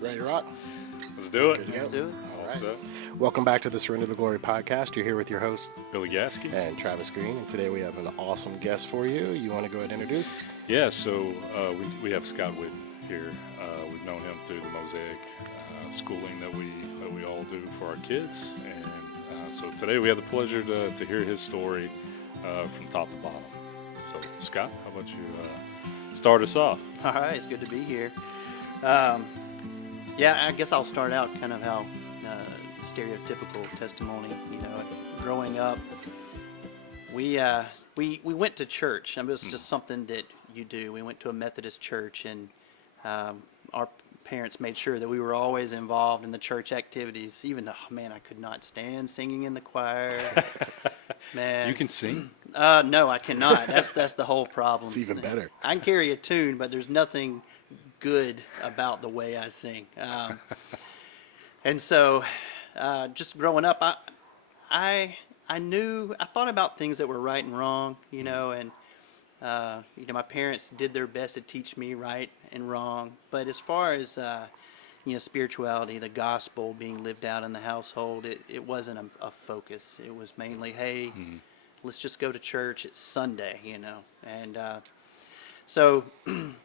Ready to rock? Let's do it. Let's do it. All set. Welcome back to the Surrender to Glory podcast. You're here with your host, Billy Gasky. and Travis Green. And today we have an awesome guest for you. You want to go ahead and introduce? Yeah, so we have Scott Whiddon here. We've known him through the Mosaic schooling that we all do for our kids. And so today we have the pleasure to hear his story from top to bottom. So, Scott, how about you start us off? All right, it's good to be here. Yeah, I guess I'll start out kind of how stereotypical testimony. You know, growing up, we went to church. I mean, it was just something that you do. We went to a Methodist church, and our parents made sure that we were always involved in the church activities. Even though, man, I could not stand singing in the choir. Man, You can sing? no, I cannot. That's the whole problem. It's even better. I can carry a tune, but there's nothing good about the way I sing. And so, just growing up, I thought about things that were right and wrong, you know, and my parents did their best to teach me right and wrong. But as far as spirituality, the gospel being lived out in the household, it wasn't a focus. It was mainly, hey, let's just go to church. It's Sunday, you know, and so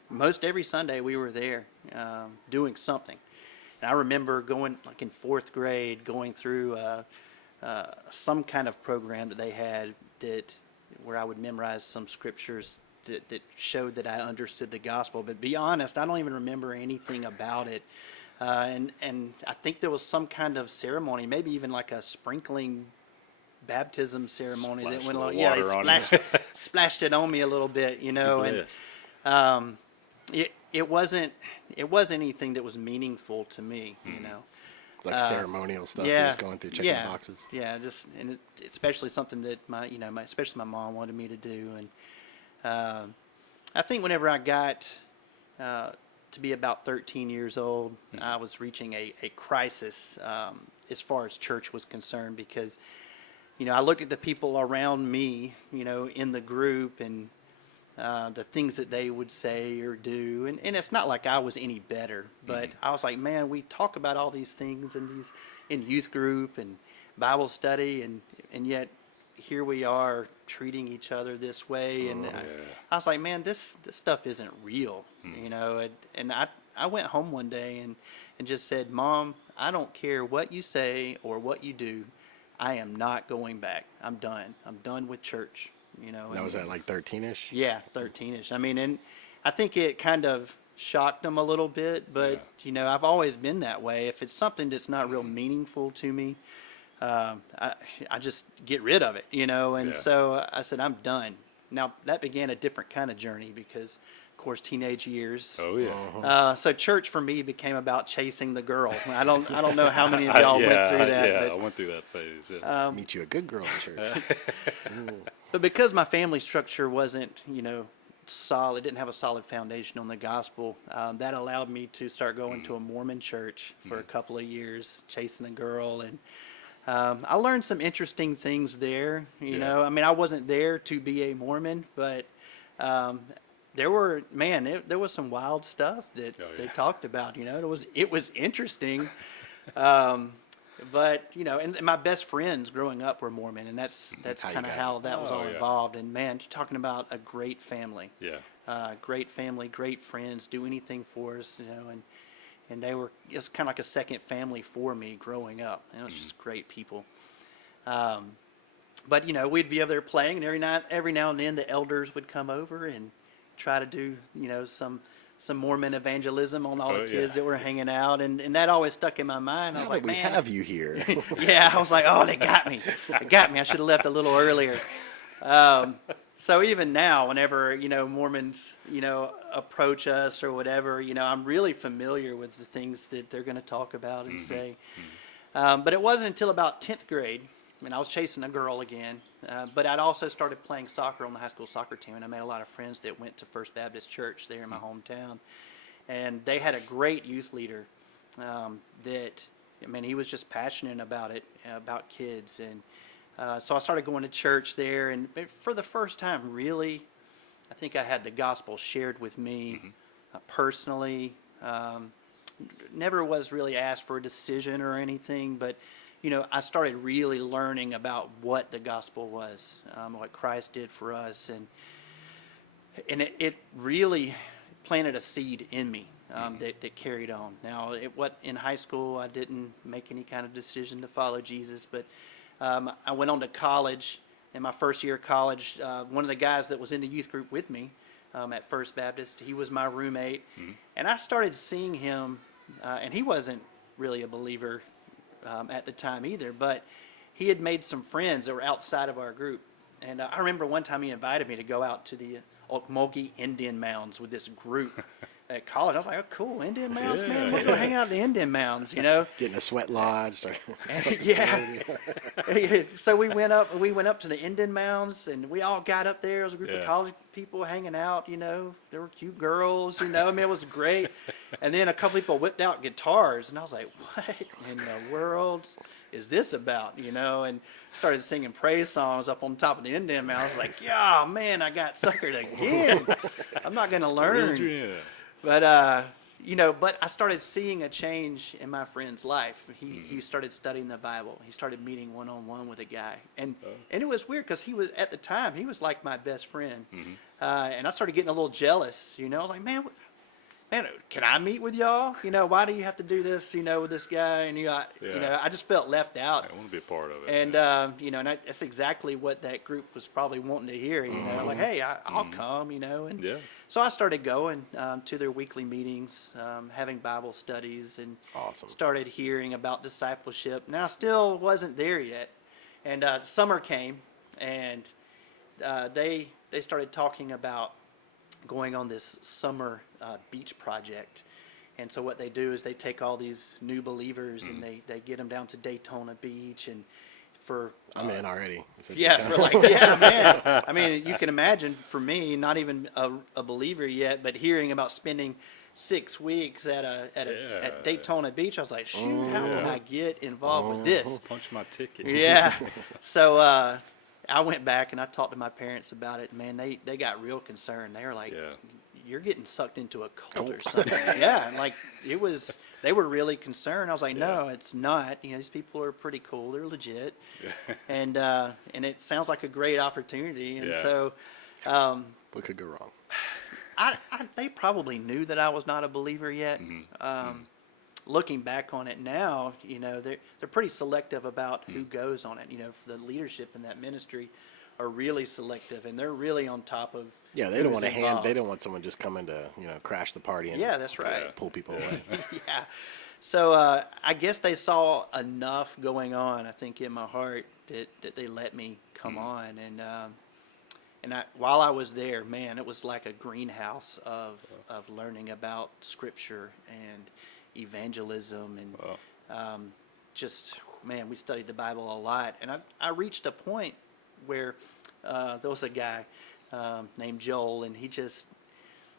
most every Sunday we were there doing something. And I remember going, like in fourth grade, going through some kind of program that they had where I would memorize some scriptures that showed that I understood the gospel. But be honest, I don't even remember anything about it. And I think there was some kind of ceremony, maybe even like a sprinkling baptism ceremony that went along. Yeah, they splashed it on me a little bit, you know, and it wasn't anything that was meaningful to me, you know. It's like ceremonial stuff. You're just going through checking the boxes. Yeah, especially something that especially my mom wanted me to do, and I think whenever I got to be about 13 years old, I was reaching a crisis as far as church was concerned, because I looked at the people around me, in the group, and the things that they would say or do, and it's not like I was any better, but I was like, man, we talk about all these things in youth group and Bible study, and yet here we are treating each other this way, and I was like, man, this stuff isn't real, and I went home one day and just said, Mom, I don't care what you say or what you do, I am not going back. I'm done with church. That was at like 13-ish? Yeah, 13-ish. I mean, and I think it kind of shocked them a little bit, but, I've always been that way. If it's something that's not real meaningful to me, I just get rid of it, and so I said, I'm done. Now, that began a different kind of journey because, of course, teenage years. Oh, yeah. So church for me became about chasing the girl. I don't know how many of y'all went through that. Yeah, but, I went through that phase. Yeah. Meet you a good girl in church. But because my family structure wasn't, solid, didn't have a solid foundation on the gospel, that allowed me to start going to a Mormon church for a couple of years, chasing a girl. And I learned some interesting things there. I mean, I wasn't there to be a Mormon, but there was some wild stuff that they talked about. It was interesting. But and my best friends growing up were Mormon, and that's kind of how that was all involved. And man, you're talking about a great family. Yeah. Great family, great friends, do anything for us, and they were just kind of like a second family for me growing up. And it was just great people. But we'd be over there playing, and every now and then the elders would come over and try to do some Mormon evangelism on all the kids that were hanging out, and that always stuck in my mind. I was like, we have you here. Yeah, I was like, oh, they got me. I should have left a little earlier. So even now, whenever Mormons approach us or whatever, I'm really familiar with the things that they're going to talk about and say. But it wasn't until about 10th grade. I mean, I was chasing a girl again, but I'd also started playing soccer on the high school soccer team, and I made a lot of friends that went to First Baptist Church there in my hometown. And they had a great youth leader he was just passionate about it, about kids. And so I started going to church there, and for the first time, really, I think I had the gospel shared with me personally. never was really asked for a decision or anything, but I started really learning about what the gospel was, what Christ did for us, and it really planted a seed in me that carried on. Now, in high school, I didn't make any kind of decision to follow Jesus, but I went on to college. In my first year of college, one of the guys that was in the youth group with me at First Baptist, he was my roommate, and I started seeing him, and he wasn't really a believer at the time either, but he had made some friends that were outside of our group. And I remember one time he invited me to go out to the Okmulgee Indian Mounds with this group at college. I was like, oh, cool, Indian Mounds, man. We're going to hang out at the Indian Mounds, Getting a sweat lodge. Yeah. So we went up to the Indian Mounds, and we all got up there. It was a group of college people hanging out, There were cute girls, I mean, it was great. And then a couple people whipped out guitars, and I was like, what in the world is this about, and started singing praise songs up on top of the Indian Mounds. I was like, yeah, man, I got suckered again. I'm not going to learn. But, but I started seeing a change in my friend's life. He started studying the Bible. He started meeting one-on-one with a guy. And it was weird because at the time, he was like my best friend. And I started getting a little jealous, I was like, man, can I meet with y'all? Why do you have to do this, with this guy? And, I just felt left out. I want to be a part of it. And, and that's exactly what that group was probably wanting to hear, like, hey, I'll come, and so I started going to their weekly meetings, having Bible studies, and started hearing about discipleship. Now, I still wasn't there yet. And summer came, and they started talking about going on this summer beach project. And so what they do is they take all these new believers and they get them down to Daytona Beach, and I'm in already. Man. I mean, you can imagine for me, not even a believer yet, but hearing about spending 6 weeks at Daytona Beach, I was like, shoot, how can I get involved with this? Punch my ticket. Yeah. So I went back and I talked to my parents about it. Man, they got real concerned. They were like, you're getting sucked into a cult or something. Like they were really concerned. I was like, no, it's not. These people are pretty cool. They're legit. And it sounds like a great opportunity. And so what could go wrong? They probably knew that I was not a believer yet. Looking back on it now, they're pretty selective about who goes on it. For the leadership in that ministry are really selective, and they're really on top of. Yeah, they don't want they don't want someone just coming to crash the party and that's right. Pull people away. So I guess they saw enough going on, I think, in my heart that they let me come on, and while I was there, man, it was like a greenhouse of learning about Scripture and evangelism, and we studied the Bible a lot. And I reached a point where there was a guy named Joel, and he just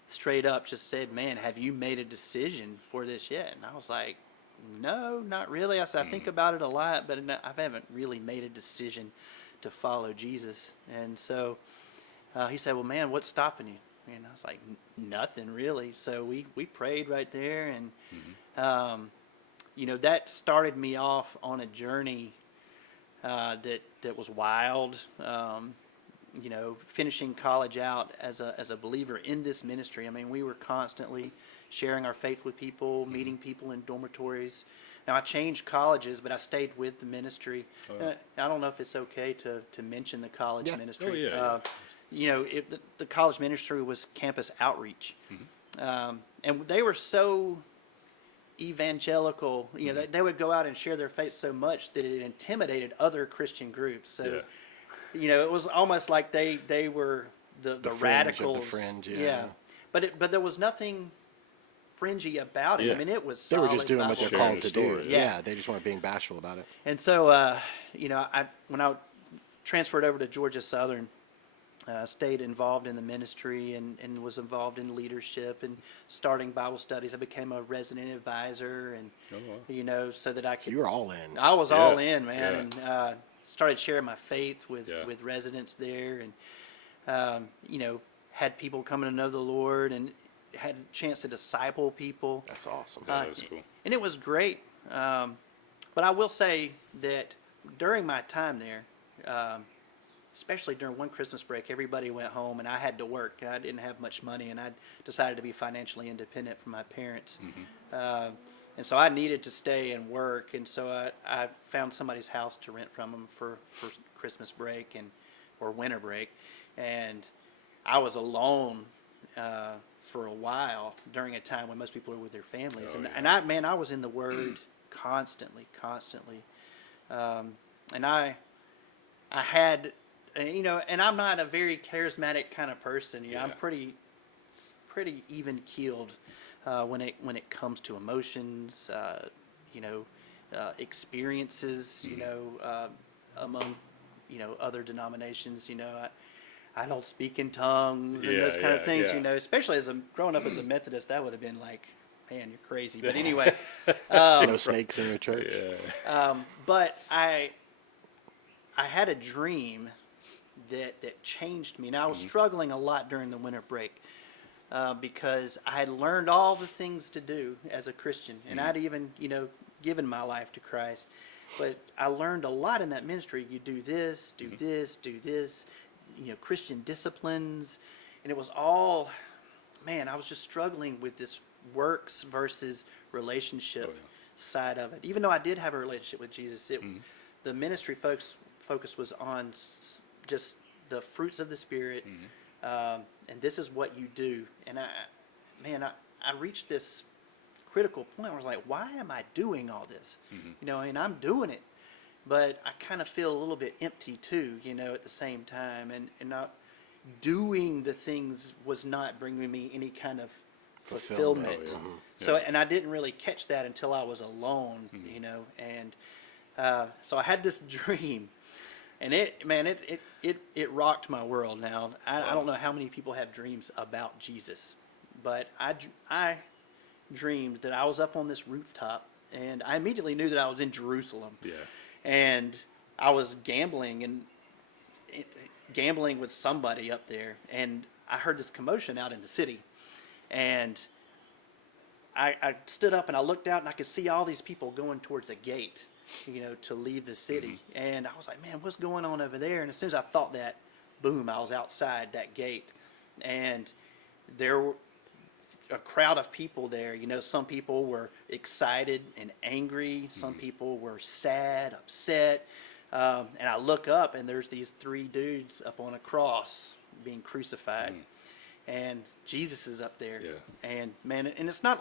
straight up just said, man, have you made a decision for this yet? And I was like, no, not really. I said, I think about it a lot, but I haven't really made a decision to follow Jesus. And so he said, well, man, what's stopping you? And I was like, nothing really. So we prayed right there, and that started me off on a journey that was wild. Finishing college out as a believer in this ministry. I mean, we were constantly sharing our faith with people, meeting people in dormitories. Now, I changed colleges, but I stayed with the ministry. I don't know if it's okay to mention the college ministry. The college ministry was campus outreach. And they were so evangelical, they would go out and share their faith so much that it intimidated other Christian groups. So, it was almost like they were the radicals. The fringe, But there was nothing fringy about it. I mean, it was they were just doing Bible what they're called to do. They just weren't being bashful about it. And so, when I transferred over to Georgia Southern, stayed involved in the ministry and was involved in leadership and starting Bible studies. I became a resident advisor, and so that I could. So you were all in. I was all in, man, and started sharing my faith with residents there, and had people coming to know the Lord, and had a chance to disciple people. That's awesome. That is cool. And it was great. But I will say that during my time there, especially during one Christmas break, everybody went home and I had to work. I didn't have much money, and I decided to be financially independent from my parents. And so I needed to stay and work, and so I found somebody's house to rent from them for Christmas break or winter break. And I was alone for a while during a time when most people are with their families. Oh, And I was in the Word constantly. And I had, and I'm not a very charismatic kind of person. I'm pretty even keeled when it comes to emotions, experiences, among other denominations. I don't speak in tongues and those kind of things. Especially growing up as a Methodist, that would have been like, man, you're crazy. But anyway, No snakes in your church. but I had a dream that changed me. Now I was struggling a lot during the winter break because I had learned all the things to do as a Christian, and I'd even given my life to Christ. But I learned a lot in that ministry. You do this, do this, do this. Christian disciplines, and it was all, man, I was just struggling with this works versus relationship side of it. Even though I did have a relationship with Jesus, the ministry focus was on just the fruits of the Spirit, and this is what you do. And I reached this critical point where I was like, why am I doing all this? And I'm doing it, but I kind of feel a little bit empty too, at the same time, and not doing the things was not bringing me any kind of fulfillment. So, and I didn't really catch that until I was alone, and so I had this dream, and it rocked my world. Now I don't know how many people have dreams about Jesus, but I dreamed that I was up on this rooftop, and I immediately knew that I was in Jerusalem. And I was gambling with somebody up there, and I heard this commotion out in the city, and I stood up and I looked out and I could see all these people going towards a gate, to leave the city. And I was like, man, what's going on over there? And as soon as I thought that, boom, I was outside that gate, and there were a crowd of people there. Some people were excited and angry. Some people were sad, upset. And I look up, and there's these three dudes up on a cross being crucified. And Jesus is up there. And man, and it's not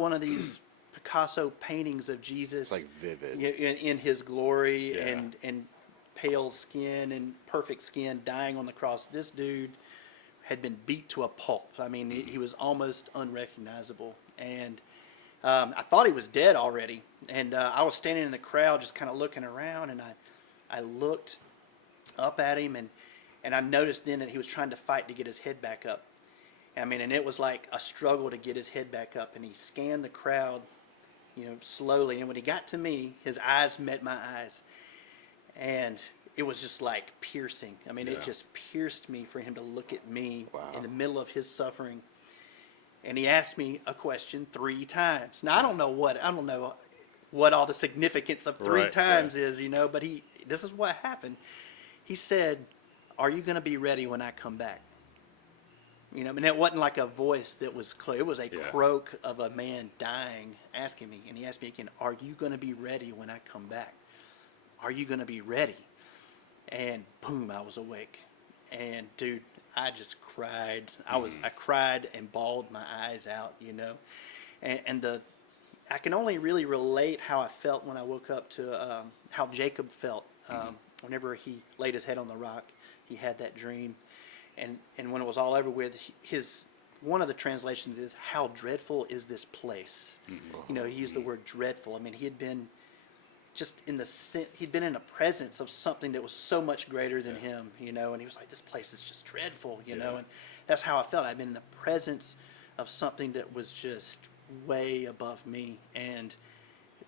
one of these Picasso paintings of Jesus, It's like vivid. in his glory and pale skin and perfect skin, dying on the cross. This dude had been beat to a pulp. I mean, he was almost unrecognizable. And I thought he was dead already. And I was standing in the crowd just kind of looking around, and I looked up at him, and I noticed then that he was trying to fight to get his head back up. And it was like a struggle to get his head back up. And he scanned the crowd, slowly. And when he got to me, his eyes met my eyes. And it was just like piercing. It just pierced me for him to look at me in the middle of his suffering. And he asked me a question 3 times. Now I don't know what all the significance of 3 times is, but this is what happened. He said, "Are you going to be ready when I come back?" And it wasn't like a voice that was clear. It was a croak of a man dying asking me. And he asked me again, "Are you going to be ready when I come back? Are you going to be ready?" And boom, I was awake. And dude, I just cried. I cried and bawled my eyes out, And I can only really relate how I felt when I woke up to how Jacob felt whenever he laid his head on the rock. He had that dream, and when it was all over with, one of the translations is, "How dreadful is this place?" He used the word dreadful. He had been just he'd been in the presence of something that was so much greater than him, and he was like, "This place is just dreadful," and that's how I felt. I'd been in the presence of something that was just way above me. And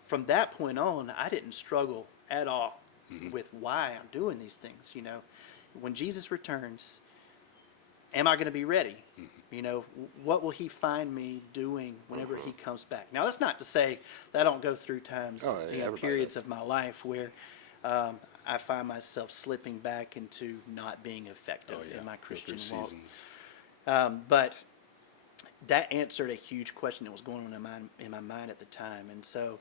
from that point on, I didn't struggle at all with why I'm doing these things. When Jesus returns, am I going to be ready? You know, what will he find me doing whenever he comes back? Now, that's not to say that I don't go through times, periods of my life where I find myself slipping back into not being effective in my Christian walk. But that answered a huge question that was going on in my mind at the time. And so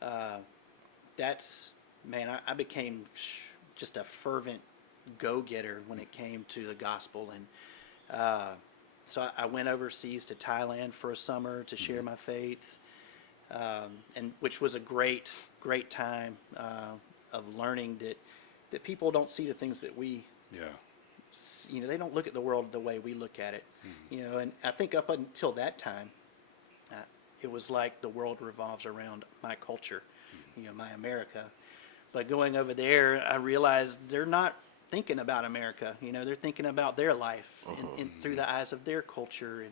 I became just a fervent go-getter when it came to the gospel. And so I went overseas to Thailand for a summer to share my faith, and which was a great time of learning that people don't see the things that we, they don't look at the world the way we look at it, and I think up until that time, it was like the world revolves around my culture, my America. But going over there, I realized they're not thinking about America. They're thinking about their life through the eyes of their culture.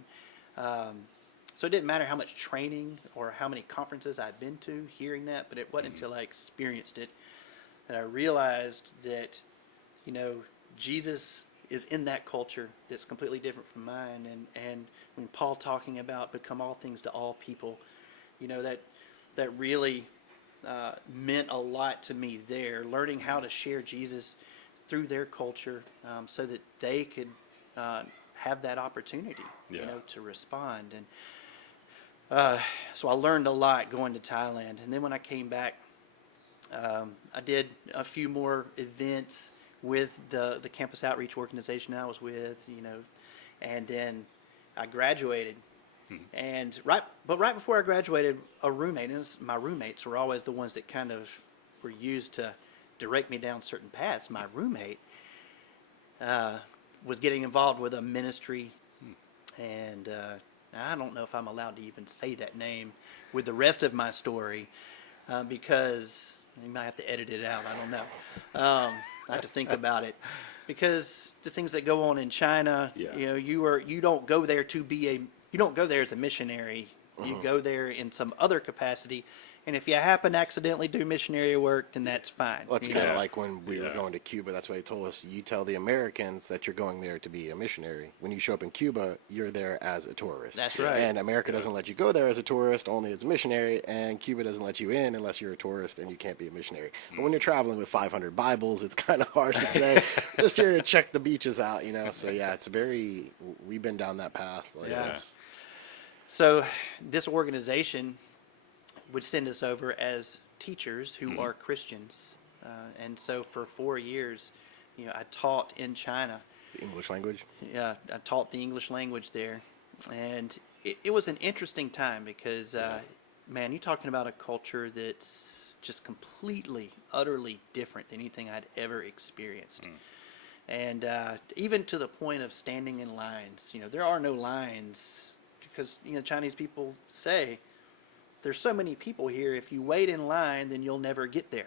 And so it didn't matter how much training or how many conferences I'd been to hearing that, but it wasn't until I experienced it that I realized that, Jesus is in that culture that's completely different from mine. And when Paul talking about become all things to all people, that really meant a lot to me there, learning how to share Jesus through their culture, so that they could have that opportunity, to respond. And so I learned a lot going to Thailand. And then when I came back, I did a few more events with the campus outreach organization I was with, and then I graduated. And right before I graduated, a roommate, and my roommates were always the ones that kind of were used to direct me down certain paths. My roommate was getting involved with a ministry, and I don't know if I'm allowed to even say that name with the rest of my story, because you might have to edit it out. I don't know. I have to think about it, because the things that go on in China, you don't go there you don't go there as a missionary. You go there in some other capacity. And if you happen to accidentally do missionary work, then that's fine. Well, it's kind of like when we were going to Cuba. That's why they told us, you tell the Americans that you're going there to be a missionary. When you show up in Cuba, you're there as a tourist. That's right. And America doesn't let you go there as a tourist, only as a missionary. And Cuba doesn't let you in unless you're a tourist and you can't be a missionary. But when you're traveling with 500 Bibles, it's kind of hard to say, just here to check the beaches out, So, we've been down that path. So this organization would send us over as teachers who are Christians. And so for 4 years, I taught in China. The English language? Yeah, I taught the English language there. And it was an interesting time because, man, you're talking about a culture that's just completely, utterly different than anything I'd ever experienced. And even to the point of standing in lines, there are no lines because, Chinese people say, there's so many people here, if you wait in line, then you'll never get there.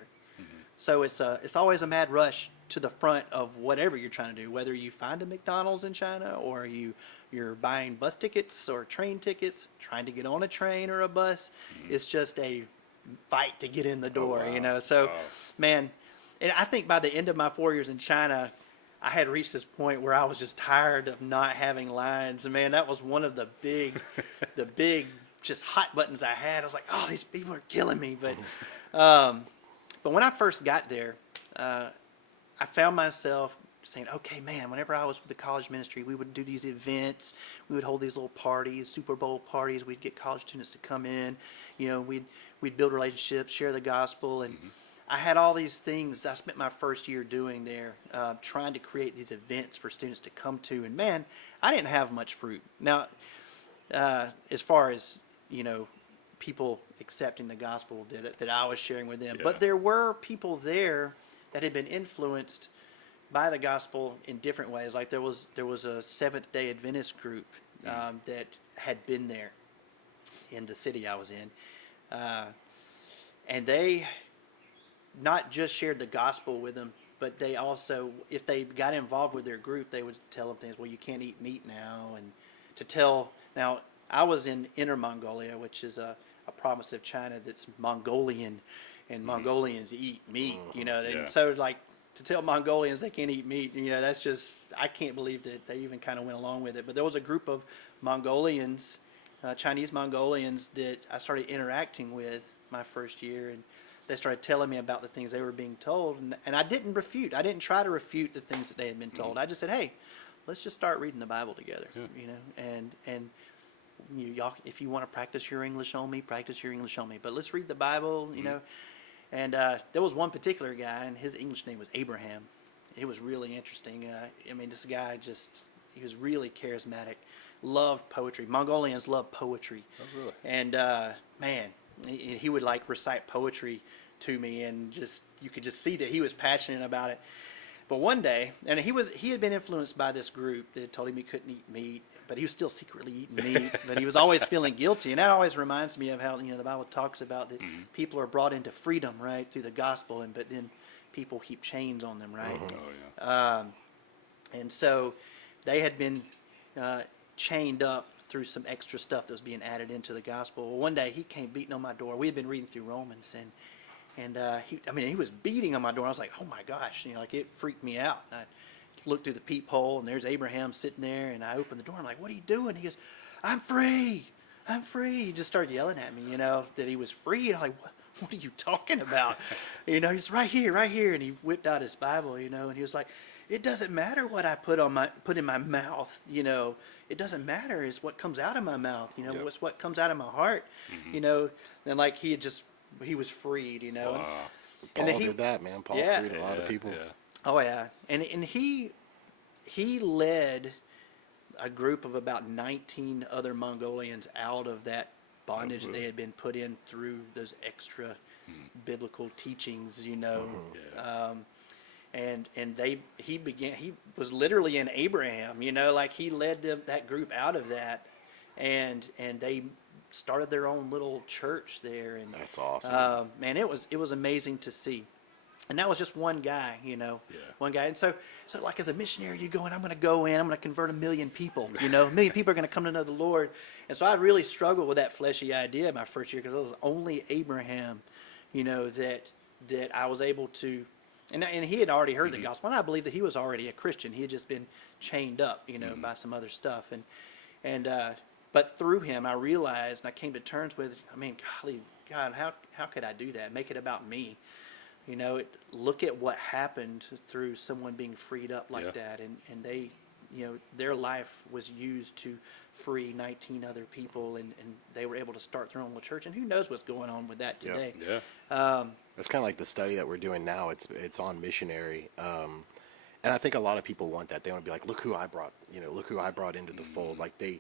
So it's always a mad rush to the front of whatever you're trying to do, whether you find a McDonald's in China or you're buying bus tickets or train tickets, trying to get on a train or a bus. It's just a fight to get in the door, So, man, and I think by the end of my 4 years in China, I had reached this point where I was just tired of not having lines. And, man, that was one of the big just hot buttons I had. I was like, oh, these people are killing me. But when I first got there, I found myself saying, okay, man, whenever I was with the college ministry, we would do these events. We would hold these little parties, Super Bowl parties. We'd get college students to come in. We'd build relationships, share the gospel. And I had all these things I spent my first year doing there, trying to create these events for students to come to. And, man, I didn't have much fruit. Now, as far as, people accepting the gospel that I was sharing with them. But there were people there that had been influenced by the gospel in different ways. Like there was a Seventh-day Adventist group that had been there in the city I was in. And they not just shared the gospel with them, but they also, if they got involved with their group, they would tell them things, well, you can't eat meat now. And now, I was in Inner Mongolia, which is a province of China that's Mongolian, and Mongolians eat meat, And so, like, to tell Mongolians they can't eat meat, that's just, I can't believe that they even kind of went along with it. But there was a group of Mongolians, Chinese Mongolians, that I started interacting with my first year, and they started telling me about the things they were being told, and I didn't refute. I didn't try to refute the things that they had been told. I just said, hey, let's just start reading the Bible together, and y'all, if you want to practice your English on me, practice your English on me. But let's read the Bible, And there was one particular guy, and his English name was Abraham. It was really interesting. This guy he was really charismatic, loved poetry. Mongolians love poetry. Oh, really? And, man, he would like recite poetry to me, and you could just see that he was passionate about it. But one day, and he had been influenced by this group that told him he couldn't eat meat, but he was still secretly eating meat, but he was always feeling guilty. And that always reminds me of how, the Bible talks about that people are brought into freedom, right, through the gospel, but then people keep chains on them, right? Oh, yeah. And so they had been chained up through some extra stuff that was being added into the gospel. Well, one day he came beating on my door. We had been reading through Romans, and he was beating on my door. I was like, oh my gosh, it freaked me out. And I looked through the peephole, and there's Abraham sitting there, and I opened the door. I'm like, what are you doing? He goes, I'm free. I'm free. He just started yelling at me, that he was free. And I'm like, what are you talking about? He's right here. And he whipped out his Bible, and he was like, it doesn't matter what I put in my mouth, it doesn't matter. It's what comes out of my mouth, It's what comes out of my heart, and like he was freed, Wow. Paul did that, man. Paul freed a lot of people. Yeah. Oh yeah, and he led a group of about 19 other Mongolians out of that bondage that they had been put in through those extra biblical teachings, and he was literally in Abraham, like he led that group out of that, and they started their own little church there, and that's awesome. Man, it was amazing to see. And that was just one guy, one guy. And so like as a missionary, you go in, I'm going to go in, I'm going to convert 1 million people, 1 million people are going to come to know the Lord. And so I really struggled with that fleshy idea my first year, because it was only Abraham, that I was able to, and he had already heard the gospel. And I believe that he was already a Christian. He had just been chained up, by some other stuff. But through him, I realized, and I came to terms with, golly, God, how could I do that? Make it about me. Look at what happened through someone being freed up like that, and they, their life was used to free 19 other people, and they were able to start their own little church. And who knows what's going on with that today? Yeah. That's kind of like the study that we're doing now. It's on missionary, and I think a lot of people want that. They want to be like, look who I brought, look who I brought into the fold. Like they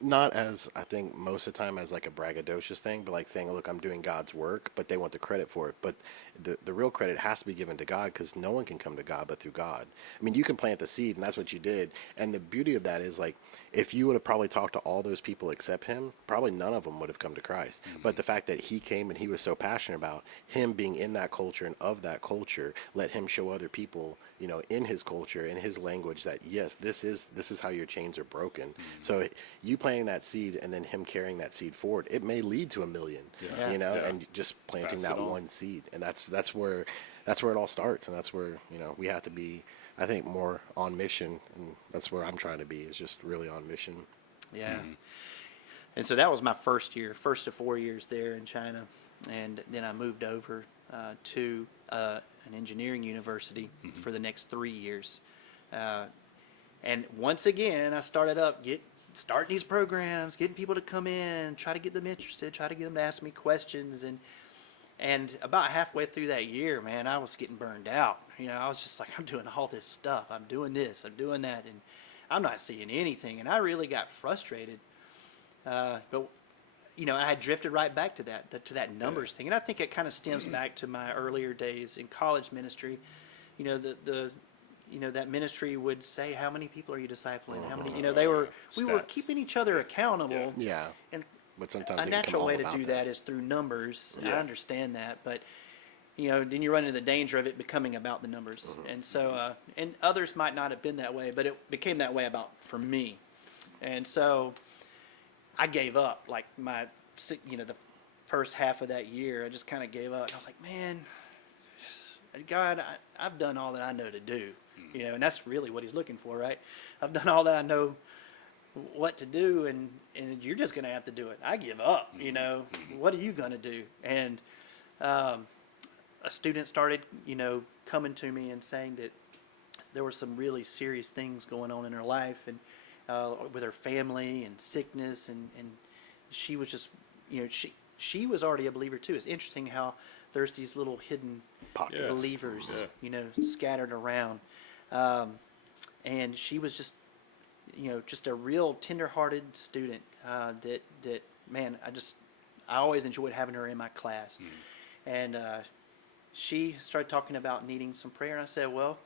not as, I think most of the time as like a braggadocious thing, but like saying, look, I'm doing God's work, but they want the credit for it. But the real credit has to be given to God, because no one can come to God but through God. You can plant the seed, and that's what you did. And the beauty of that is, like, if you would have probably talked to all those people except him, probably none of them would have come to Christ. But the fact that he came and he was so passionate about him being in that culture and of that culture, let him show other people, in his culture, in his language, that yes, this is how your chains are broken. So you planting that seed and then him carrying that seed forward, it may lead to 1 million, and just planting that one seed. And that's where it all starts. And that's where, we have to be, I think, more on mission, and that's where I'm trying to be, is just really on mission. Yeah. And so that was my first to 4 years there in China, and then I moved over to an engineering university for the next 3 years. And once again, I started starting these programs, getting people to come in, try to get them interested, try to get them to ask me questions, and about halfway through that year, man, I was getting burned out. I was just like, I'm doing all this stuff. I'm doing this, I'm doing that, and I'm not seeing anything. And I really got frustrated. But I had drifted right back to that numbers thing. And I think it kind of stems back to my earlier days in college ministry. That ministry would say, how many people are you discipling? How many, we were keeping each other accountable. Yeah. And but sometimes a natural way to do that is through numbers. I understand that, but then you run into the danger of it becoming about the numbers. And so, and others might not have been that way, but it became that way for me. And so I gave up, like the first half of that year. I just kind of gave up. I was like, man, God, I've done all that I know to do, you know, and that's really what he's looking for, right? I've done all that I know what to do, and you're just going to have to do it. I give up, you know. What are you going to do? And a student started, you know, coming to me and saying that there were some really serious things going on in her life, and with her family and sickness, and she was just, you know, she was already a believer too. It's interesting how there's these little hidden Pockets. believers, you know, scattered around, and she was just, you know, just a real tender-hearted student that man, I always enjoyed having her in my class, and she started talking about needing some prayer, and I said, well,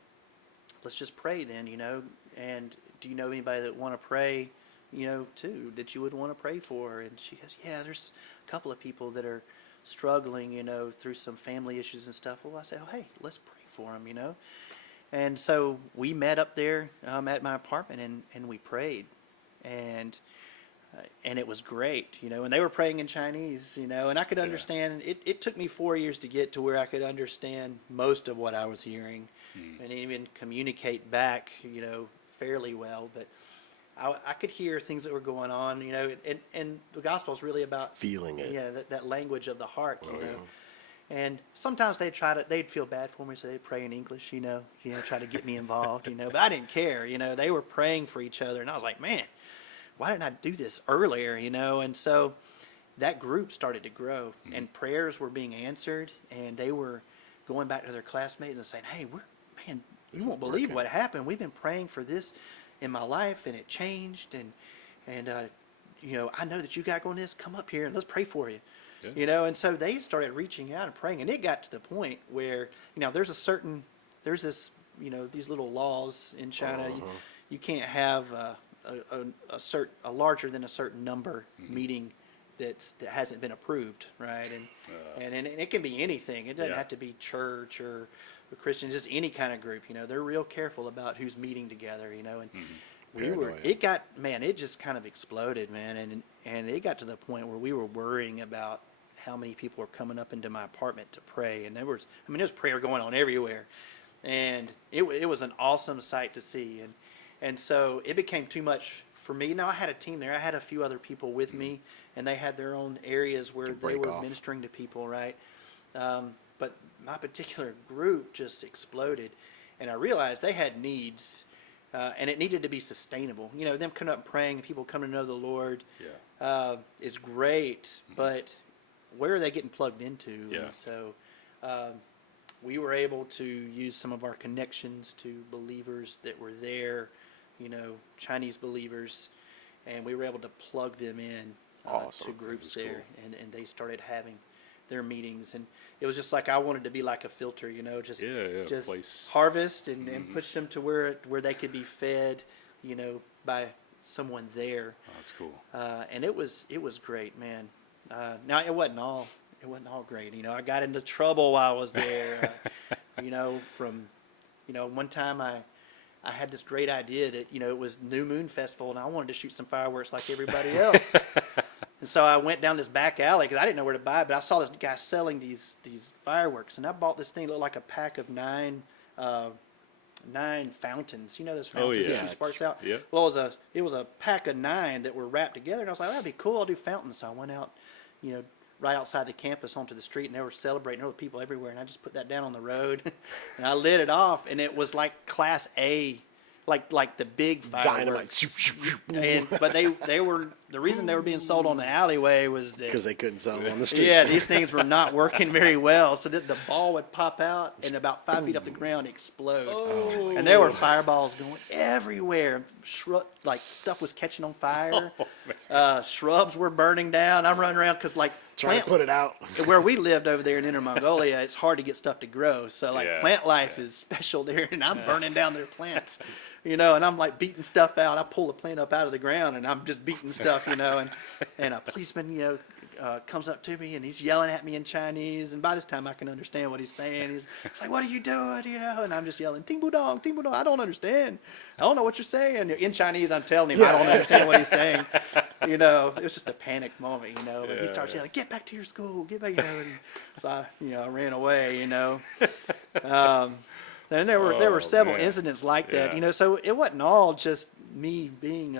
let's just pray then, you know. And do you know anybody that want to pray, you know, too, that you would want to pray for? And she goes, yeah, there's a couple of people that are struggling, you know, through some family issues and stuff. Well, I said, oh, hey, let's pray for them, you know. And so we met up there at my apartment, and we prayed, and it was great, you know. And they were praying in Chinese, you know, and I could understand. It took me 4 years to get to where I could understand most of what I was hearing, and even communicate back, you know, fairly well. But I could hear things that were going on, you know. And the gospel is really about Feeling it. yeah, that language of the heart, you know. And sometimes they'd feel bad for me, so they'd pray in English, you know, try to get me involved, you know. But I didn't care, you know. They were praying for each other, and I was like, man, why didn't I do this earlier, you know? And so that group started to grow, and prayers were being answered, and they were going back to their classmates and saying, hey, man, you won't believe what happened. We've been praying for this in my life, and it changed, and you know, I know that you got going this. Come up here and let's pray for you. Yeah. You know, and so they started reaching out and praying, and it got to the point where, you know, there's this, you know, these little laws in China. You can't have a larger than a certain number meeting that hasn't been approved, right? And it can be anything. It doesn't have to be church or Christian, just any kind of group. You know, they're real careful about who's meeting together. You know, and it just kind of exploded, man, and it got to the point where we were worrying about how many people were coming up into my apartment to pray, and there was prayer going on everywhere, and it was an awesome sight to see, and so it became too much for me. Now I had a team there. I had a few other people with me, and they had their own areas where they were ministering to people, right? But my particular group just exploded, and I realized they had needs. And it needed to be sustainable. You know, them coming up and praying, people coming to know the Lord is great, but where are they getting plugged into? Yeah. And so we were able to use some of our connections to believers that were there, you know, Chinese believers, and we were able to plug them in to groups there, and they started having their meetings, and it was just like I wanted to be like a filter, you know, just harvest and push them to where they could be fed, you know, by someone there. Oh, that's cool. And it was great, man. Now it wasn't all great, you know. I got into trouble while I was there, you know. One time I had this great idea that, you know, it was New Moon Festival, and I wanted to shoot some fireworks like everybody else. And so I went down this back alley because I didn't know where to buy it, but I saw this guy selling these fireworks, and I bought this thing that looked like a pack of nine fountains. You know those fountains that shoot sparks out? Yeah. Well, it was a pack of 9 that were wrapped together, and I was like, that'd be cool. I'll do fountains. So I went out, you know, right outside the campus onto the street, and they were celebrating. There were people everywhere, and I just put that down on the road, and I lit it off, and it was like Class A. Like the big fireworks. Dynamite. But they were, the reason they were being sold on the alleyway was that Because they couldn't sell them on the street. yeah, these things were not working very well, so that the ball would pop out and about 5 feet up the ground explode. Oh. And there were fireballs going everywhere. Like stuff was catching on fire. Shrubs were burning down. I'm running around because Trying to put it out. where we lived over there in Inner Mongolia, it's hard to get stuff to grow. So plant life is special there, and I'm burning down their plants. You know, and I'm like beating stuff out. I pull the plant up out of the ground, and I'm just beating stuff, you know. And a policeman, you know, comes up to me, and he's yelling at me in Chinese. And by this time, I can understand what he's saying. He's like, "What are you doing?" You know, and I'm just yelling, "Ting bu dong, ting bu dong." I don't understand. I don't know what you're saying. In Chinese, I'm telling him I don't understand what he's saying. You know, it was just a panic moment, you know. But he starts yelling, "Get back to your school, get back!" You know, and so I ran away, you know. And there were several man. incidents like that, Yeah. So it wasn't all just me being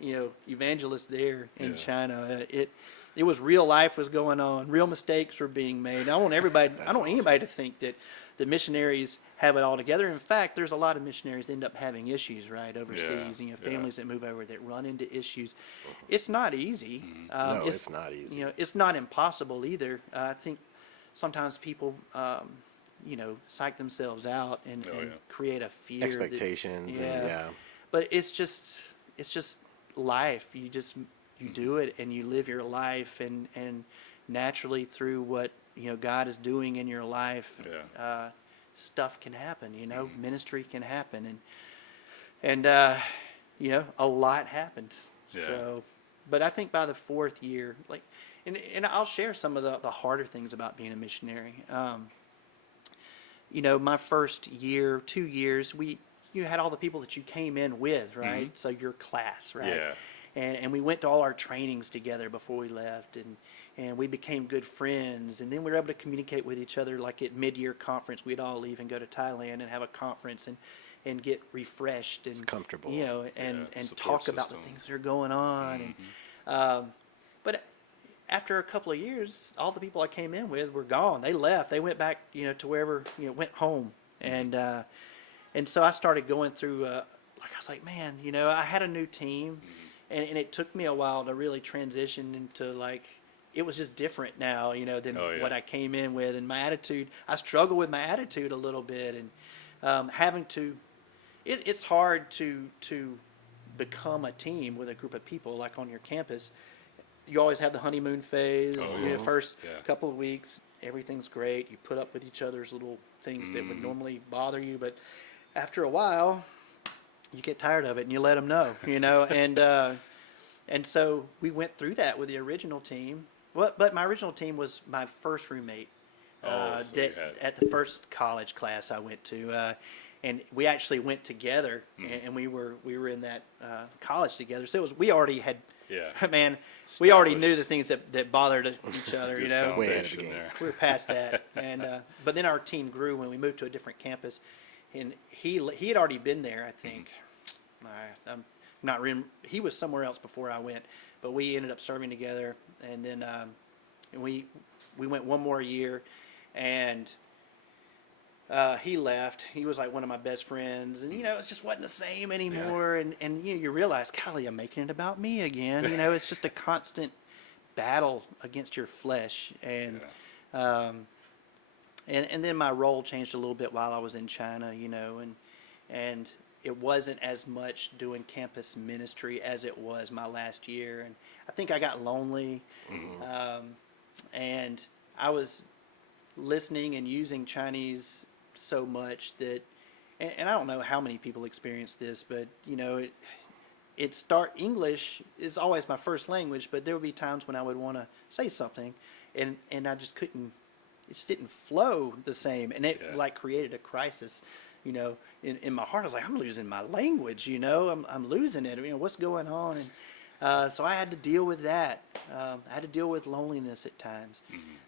evangelist there in Yeah. China. It was real life was going on, real mistakes were being made. I don't want anybody to think that the missionaries have it all together. In fact, there's a lot of missionaries that end up having issues right overseas. Yeah. Families that move over that run into issues. It's not easy. No, it's not easy. It's not impossible either. I think sometimes people, psych themselves out and create a fear. Expectations, and But it's just life. You do it and you live your life, and naturally through what God is doing in your life, stuff can happen. Ministry can happen, and a lot happened. Yeah. So, but I think by the fourth year, and I'll share some of the harder things about being a missionary. My first year, 2 years, you had all the people that you came in with, right? So your class, right? Yeah. And we went to all our trainings together before we left, and we became good friends. And then we were able to communicate with each other, like at mid-year conference, we'd all leave and go to Thailand and have a conference and get refreshed and comfortable. And support talk about the system. things that are going on. But after a couple of years, all the people I came in with were gone. They left. They went back, to wherever, went home. And so I started going through, I was like, man, I had a new team. And it took me a while to really transition into it was just different now, than what I came in with. And my attitude, I struggle with my attitude a little bit. And having to, it's hard to become a team with a group of people like on your campus. You always have the honeymoon phase. First couple of weeks, everything's great. You put up with each other's little things that would normally bother you. But after a while, you get tired of it and you let them know, and so we went through that with the original team. But my original team was my first roommate at the first college class I went to, and we actually went together, and we were in that college together. So we already had, man, we already knew the things that bothered each other, Way ahead of the game. There. We were past that, and but then our team grew when we moved to a different campus, and he had already been there, I think. I'm not he was somewhere else before I went, but we ended up serving together, and then we went one more year, and he left. He was like one of my best friends, and it just wasn't the same anymore. And you realize, golly, I'm making it about me again. It's just a constant battle against your flesh, and then my role changed a little bit while I was in China, and it wasn't as much doing campus ministry as it was my last year, and I think I got lonely, and I was listening and using Chinese so much that, and I don't know how many people experience this, but English is always my first language, but there would be times when I would want to say something, and I just couldn't. It just didn't flow the same, and it created a crisis. In my heart, I was like, I'm losing my language. I'm losing it. What's going on? And so I had to deal with that. I had to deal with loneliness at times.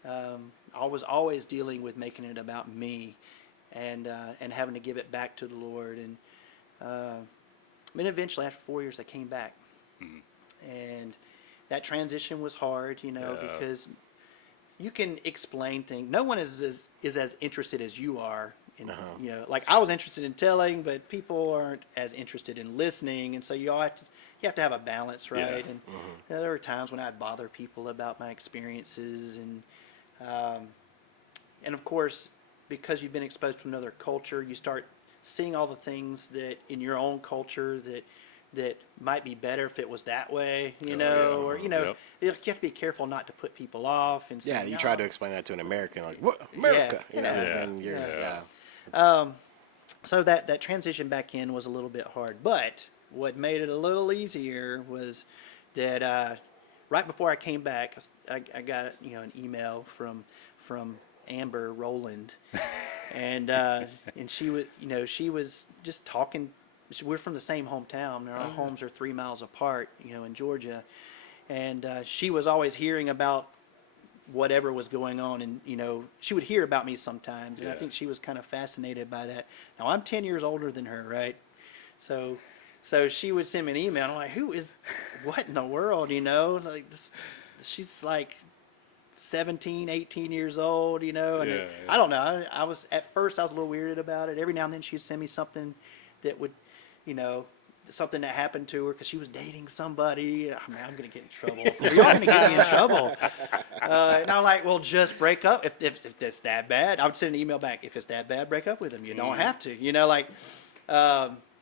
I was always dealing with making it about me, and having to give it back to the Lord. And eventually, after 4 years, I came back, and that transition was hard. Because you can explain things. No one is as interested as you are. I was interested in telling, but people aren't as interested in listening, and so you have to have a balance, right? And there were times when I'd bother people about my experiences, and of course, because you've been exposed to another culture, you start seeing all the things that in your own culture that might be better if it was that way, you have to be careful not to put people off and say, you try to explain that to an American, like, what, America? And you're, So that transition back in was a little bit hard, but what made it a little easier was that right before I came back, I got an email from Amber Rowland, and she was just talking. We're from the same hometown. Our homes are 3 miles apart, in Georgia, and she was always hearing about whatever was going on. And, she would hear about me sometimes. And I Yeah. think she was kind of fascinated by that. Now, I'm 10 years older than her, right? So she would send me an email. And I'm like, what in the world, Like, she's like 17, 18 years old, and I don't know. At first I was a little weirded about it. Every now and then she'd send me something that would, something that happened to her because she was dating somebody. Oh, man, I'm going to get in trouble. You're going to get me in trouble. And I'm like, well, just break up. If it's that bad, I would send an email back. If it's that bad, break up with him. You don't have to,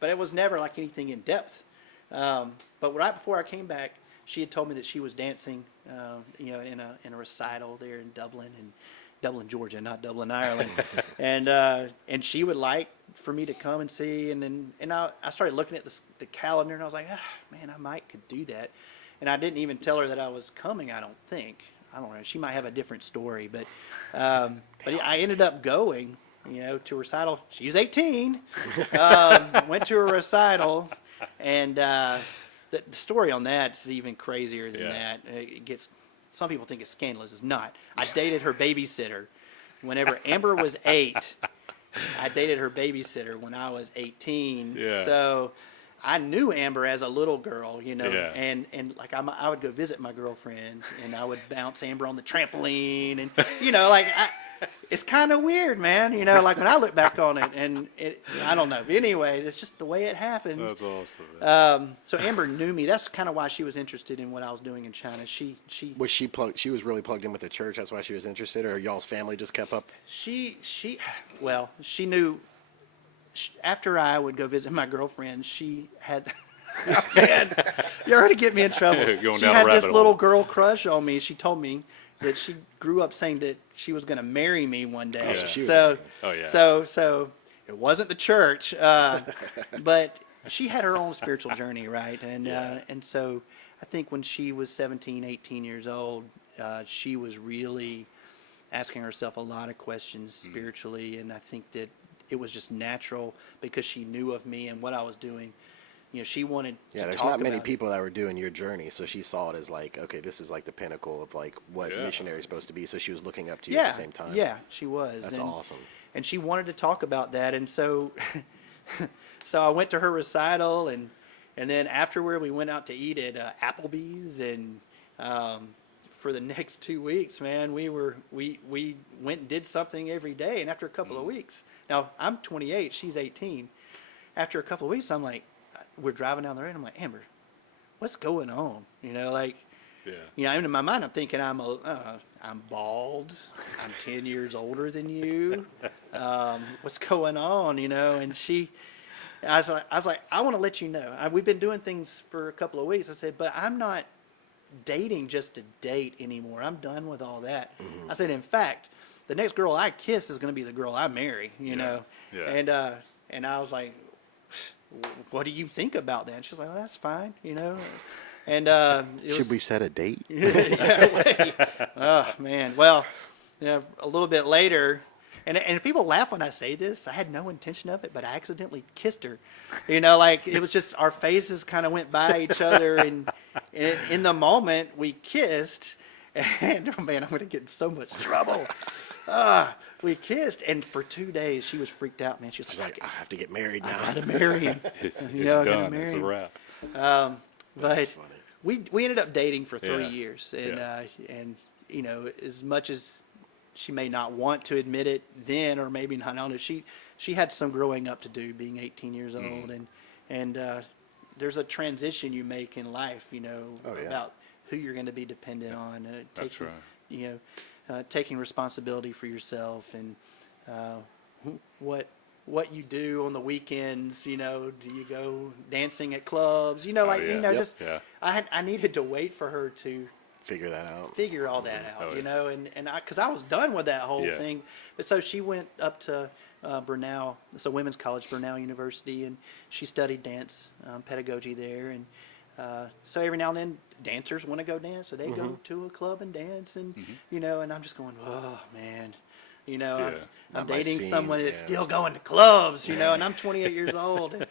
but it was never like anything in depth. But right before I came back, she had told me that she was dancing, in a recital there in Dublin, Georgia, not Dublin, Ireland, and she would like for me to come and see, and I started looking at the calendar, and I was like, man, I could do that, and I didn't even tell her that I was coming. I don't know. She might have a different story, but I ended up going, to a recital. She's 18, went to a recital, and the story on that is even crazier than that. It gets. Some people think it's scandalous. It's not. I dated her babysitter. Whenever Amber was 8, I dated her babysitter when I was 18. Yeah. So I knew Amber as a little girl, and like I would go visit my girlfriend, and I would bounce Amber on the trampoline, and it's kind of weird, man. Like when I look back on it, and I don't know. But anyway, it's just the way it happened. That's awesome. Man. So Amber knew me. That's kind of why she was interested in what I was doing in China. She was really plugged in with the church. That's why she was interested, or y'all's family just kept up. She knew. After I would go visit my girlfriend, she had. Man, you're already getting me in trouble. Going She down a had this rabbit little hole. girl crush on me. She told me that she grew up saying that she was going to marry me one day. Yeah. So, Oh, yeah. so it wasn't the church, but she had her own spiritual journey, right? And so I think when she was 17, 18 years old, she was really asking herself a lot of questions spiritually, and I think that it was just natural because she knew of me and what I was doing. She wanted to There's talk not many about people that were doing your journey, so she saw it as like, okay, this is like the pinnacle of like what missionary is supposed to be. So she was looking up to you at the same time. Yeah, she was. That's awesome. And she wanted to talk about that, and so I went to her recital, and then afterward we went out to eat at Applebee's, and for the next 2 weeks, man, we went and did something every day, and after a couple of weeks, now I'm 28, she's 18. After a couple of weeks, I'm like, we're driving down the road, and I'm like, Amber, what's going on? In my mind, I'm thinking I'm bald. I'm 10 years older than you. What's going on? And I was like, I want to let you know. We've been doing things for a couple of weeks. I said, but I'm not dating just to date anymore. I'm done with all that. Mm-hmm. I said, in fact, the next girl I kiss is going to be the girl I marry. Yeah. And I was like, what do you think about that? And she's like, well, that's fine, And should we set a date? Oh man, well, a little bit later, and people laugh when I say this. I had no intention of it, but I accidentally kissed her. Like it was just our faces kind of went by each other, and in the moment we kissed, and oh man, I'm gonna get in so much trouble. We kissed, and for 2 days she was freaked out, man. She's like, I have to get married now. I gotta marry him. It's I gotta done. marry It's a him. wrap. But funny. we ended up dating for 3 Yeah. years, and as much as she may not want to admit it then, or maybe not, I don't know. She had some growing up to do, being 18 years old, and there's a transition you make in life, about who you're going to be dependent on. That's right. Taking responsibility for yourself, and what you do on the weekends. Do you go dancing at clubs? I needed to wait for her to Figure that out. figure all that out. Oh, yeah. And because I was done with that whole Yeah. thing. But so she went up to Bernal, it's a women's college, Bernal University, and she studied dance pedagogy there. And so every now and then, dancers want to go dance, so they go to a club and dance, and and I'm just going, oh man, I'm Not my dating scene, someone that's yeah. still going to clubs, and I'm 28 years old, and,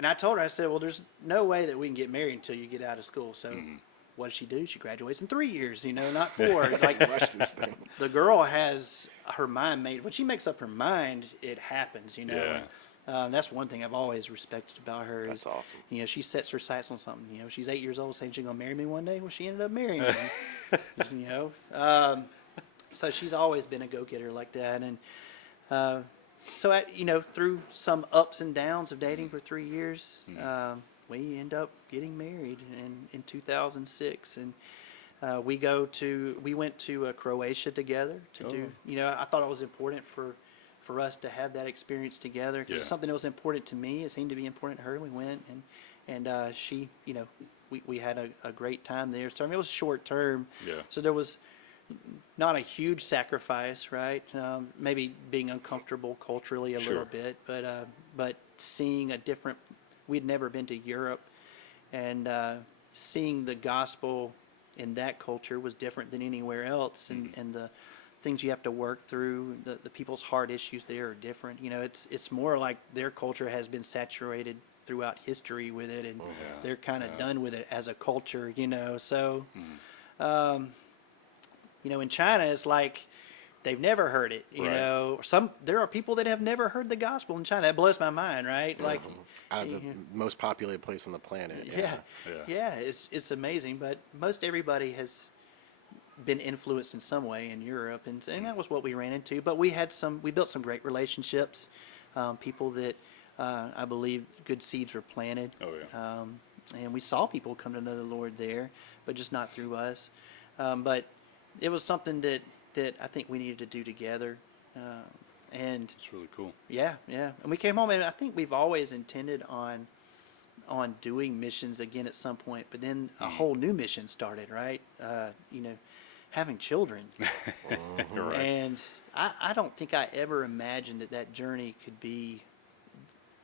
and I told her, I said, well, there's no way that we can get married until you get out of school, so what does she do? She graduates in 3 years, not 4. Like, Rush this thing. the girl has her mind made. When she makes up her mind, it happens, Yeah. That's one thing I've always respected about her. That's awesome. She sets her sights on something. She's 8 years old, saying she's going to marry me one day. Well, she ended up marrying me. So she's always been a go-getter like that. And so, through some ups and downs of dating for 3 years, we end up getting married in 2006. And we went to Croatia together to do, I thought it was important for us to have that experience together, because it's something that was important to me. It seemed to be important to her. We went, and she, we had a great time there. So, I mean, it was short term. Yeah. So there was not a huge sacrifice, right? Maybe being uncomfortable culturally a little bit, but seeing a different, we'd never been to Europe, and seeing the gospel in that culture was different than anywhere else, and the things you have to work through, the people's heart issues there are different. It's more like their culture has been saturated throughout history with it, and they're kind of done with it as a culture, so in China, it's like they've never heard it, there are people that have never heard the gospel in China. That blows my mind, right? Like, Out of the most populated place on the planet. yeah, it's amazing. But most everybody has been influenced in some way in Europe, and that was what we ran into. But we built some great relationships, people that I believe good seeds were planted. Oh, yeah. And we saw people come to know the Lord there, but just not through us. But it was something that I think we needed to do together. And It's really cool. yeah. And we came home, and I think we've always intended on doing missions again at some point, but then a whole new mission started, right? Having children. You're right. And I don't think I ever imagined that journey could be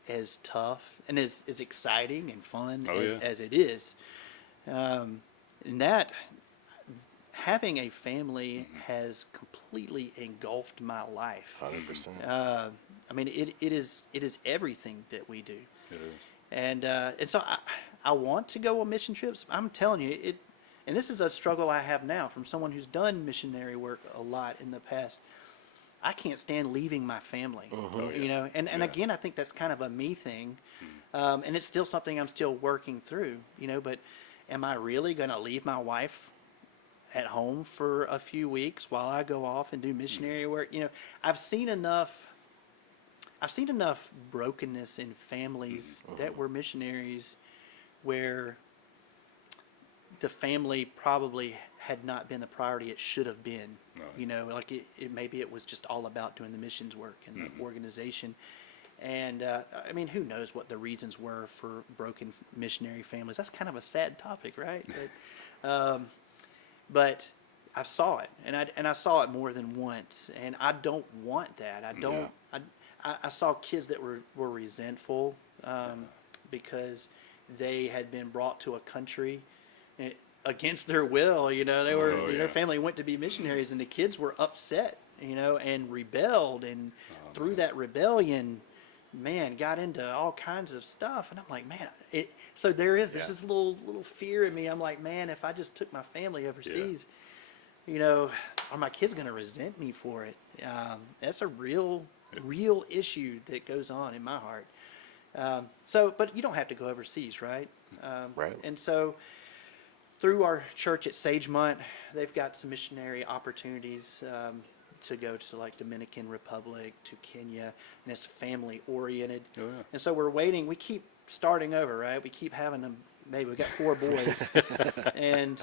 as tough and as exciting and fun as it is. And that, having a family has completely engulfed my life. 100%. I mean, it is everything that we do. It is. And so I want to go on mission trips. I'm telling you, and this is a struggle I have now from someone who's done missionary work a lot in the past. I can't stand leaving my family, and again, I think that's kind of a me thing, and it's still something I'm still working through, but am I really going to leave my wife at home for a few weeks while I go off and do missionary work? I've seen enough brokenness in families that were missionaries where the family probably had not been the priority it should have been. Like maybe it was just all about doing the missions work and the organization. And I mean, who knows what the reasons were for broken missionary families? That's kind of a sad topic, right? But I saw it, and I saw it more than once, and I don't want that. I saw kids that were resentful because they had been brought to a country against their will. They were their family went to be missionaries, and the kids were upset, and rebelled, and through that rebellion, man, got into all kinds of stuff. And I'm like, man, so there's this little fear in me. I'm like, man, if I just took my family overseas, are my kids going to resent me for it? That's a real issue that goes on in my heart. But you don't have to go overseas, right? Right. And so through our church at Sagemont, they've got some missionary opportunities to go to like Dominican Republic, to Kenya, and it's family oriented. Oh, yeah. And so we're waiting. We keep starting over, right? We keep having them. Maybe we got 4 boys, and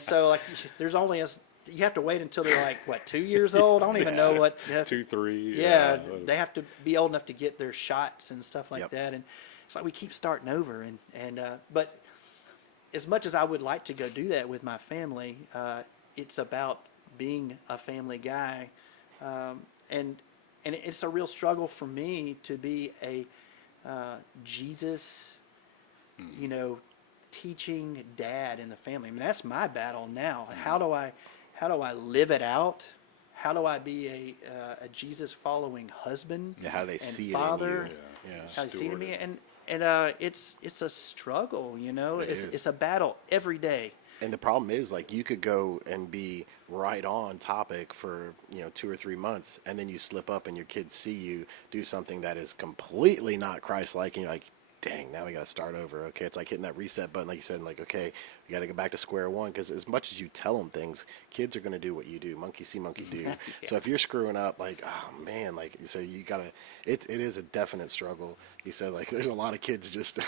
so like there's only you have to wait until they're like, what, 2 years old? I don't even know what. 2, 3. Yeah, they have to be old enough to get their shots and stuff like Yep. that. And it's like we keep starting over. But as much as I would like to go do that with my family, it's about being a family guy. And it's a real struggle for me to be a Jesus, teaching dad in the family. I mean, that's my battle now. How do I live it out? How do I be a Jesus following husband? Yeah, how do they and see father? it in you? How they see it in me? Steward. And it's a struggle. It's a battle every day. And the problem is, like, you could go and be right on topic for, 2 or 3 months, and then you slip up and your kids see you do something that is completely not Christ-like, and you're like, dang, now we got to start over. Okay, it's like hitting that reset button, like you said, like, okay, we got to go back to square one, because as much as you tell them things, kids are going to do what you do. Monkey see, monkey do. Yeah. So if you're screwing up, like, oh, man, like, so you got to, it is a definite struggle. You said, like, there's a lot of kids just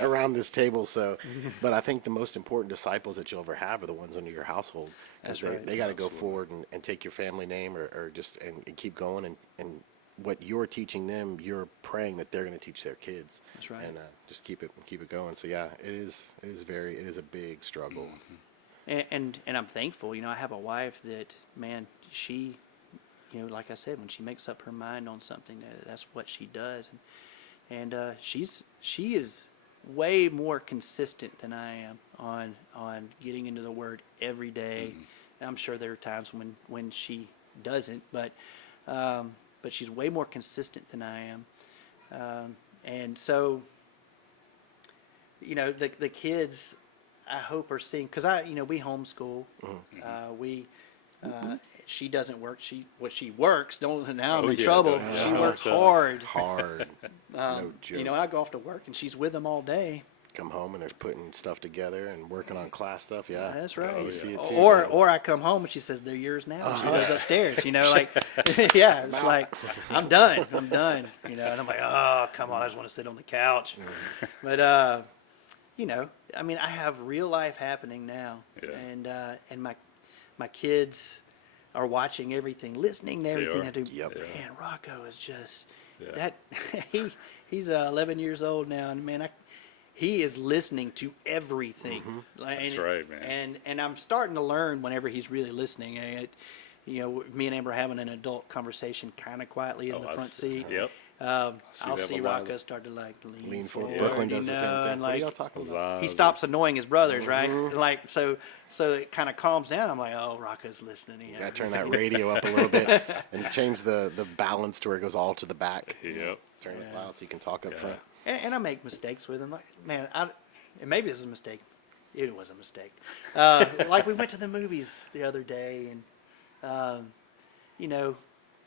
around this table. So, but I think the most important disciples that you'll ever have are the ones under your household. Because That's right. they got to go forward and take your family name or just and keep going. And what you're teaching them, you're praying that they're going to teach their kids. That's right. And just keep it going. So yeah, it is a big struggle. And I'm thankful. I have a wife that, man, she, like I said, when she makes up her mind on something, that's what she does. And she is way more consistent than I am on getting into the Word every day. And I'm sure there are times when she doesn't, but she's way more consistent than I am. And so, the kids, I hope, are seeing, because we homeschool. She doesn't work. She works. Now I'm in trouble. She works hard. No joke. I go off to work and she's with them all day. Come home and they're putting stuff together and working on class stuff. Yeah, That's right. We see it too. Or I come home and she says they're yours now. She goes upstairs. Like, yeah, it's like I'm done. And I'm like, oh, come on, I just want to sit on the couch. But I have real life happening now, and my kids are watching everything, listening to everything I do. Yep. Man, Rocco is just that. He's 11 years old now, and man, he is listening to everything. That's right, man. And I'm starting to learn whenever he's really listening. Me and Amber are having an adult conversation kind of quietly in the front seat. Yep. I'll see Rocco start to lean forward. Brooklyn does the same thing. And What are y'all talking about? he stops annoying his brothers, right? So it kind of calms down. I'm like, oh, Rocco's listening. You gotta turn that radio up a little bit and change the balance to where it goes all to the back. Yep. Turn it loud so you can talk up front. And I make mistakes with him. Like, man, and maybe this is a mistake. It was a mistake. Like we went to the movies the other day, and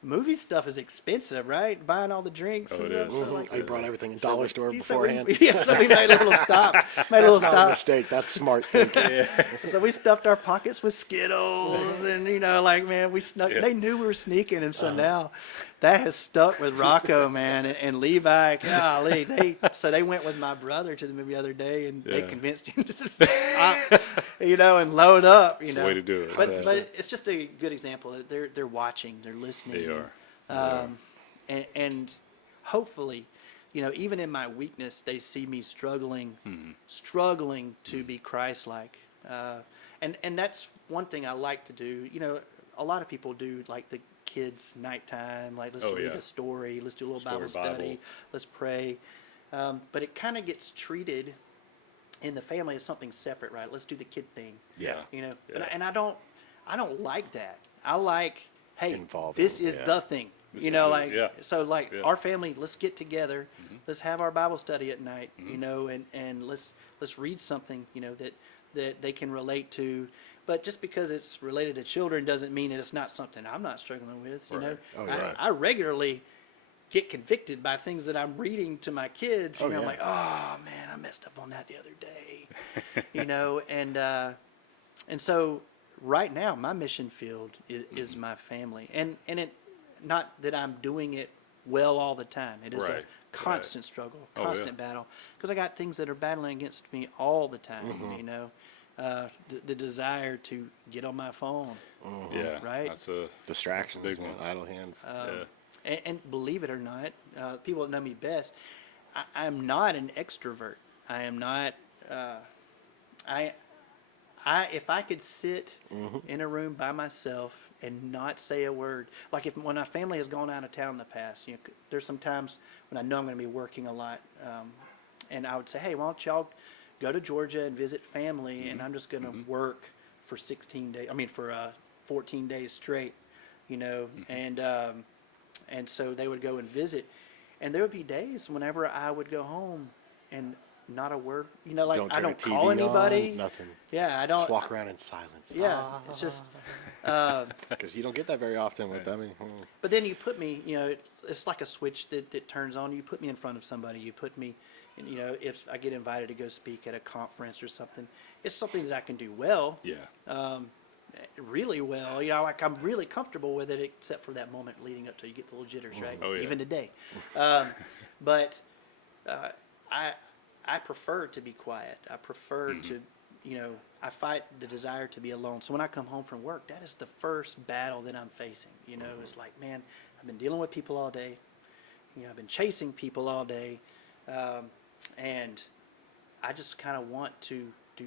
movie stuff is expensive, right? Buying all the drinks. Oh, and it stuff. is. So, like, I brought everything in dollar store so we beforehand. made a little stop. That's not a mistake. That's smart thinking. So we stuffed our pockets with Skittles, and man, we snuck. Yeah. They knew we were sneaking, and so now that has stuck with Rocco, man, and Levi. Golly, they went with my brother to the movie the other day, and they convinced him to stop, and load up. That's the way to do it. But it's just a good example. They're watching, they're listening. They are. And hopefully, even in my weakness, they see me struggling to be Christ-like. And that's one thing I like to do. A lot of people do like the kids' nighttime, like let's read a story, let's do a little Bible study, let's pray. But it kind of gets treated in the family as something separate, right? Let's do the kid thing. Yeah. And I don't like that. I like, hey, Involving, this is the thing. So our family, let's get together, let's have our Bible study at night, and let's read something, that they can relate to. But just because it's related to children doesn't mean that it's not something I'm not struggling with. Right. I regularly get convicted by things that I'm reading to my kids. I'm like, oh man, I messed up on that the other day. And so right now my mission field is my family, and it, not that I'm doing it well all the time. It is a constant struggle, constant battle, because I got things that are battling against me all the time. The desire to get on my phone. Yeah. Right? That's a Distractions, big one. idle hands. And believe it or not, people that know me best, I'm not an extrovert. I am not. If I could sit in a room by myself and not say a word, like when my family has gone out of town in the past, there's some times when I know I'm going to be working a lot, and I would say, hey, why don't y'all go to Georgia and visit family, and I'm just going to work for 16 days. I mean, for 14 days straight, and so they would go and visit, and there would be days whenever I would go home and not a word. You know, like Don't I turn don't the call TV anybody. on, nothing. Yeah, I don't. Just walk around in silence. Yeah, it's just. Because you don't get that very often with them. But then you put me, you know, it's like a switch that turns on. You put me in front of somebody. You put me, you know, if I get invited to go speak at a conference or something, it's something that I can do well. Yeah. Really well. You know, like I'm really comfortable with it, except for that moment leading up to you get the little jitters, right? Oh, yeah. Even today. But I prefer to be quiet. I prefer to, you know, I fight the desire to be alone. So when I come home from work, that is the first battle that I'm facing. You know, it's like, man, I've been dealing with people all day. You know, I've been chasing people all day. And I just kind of want to do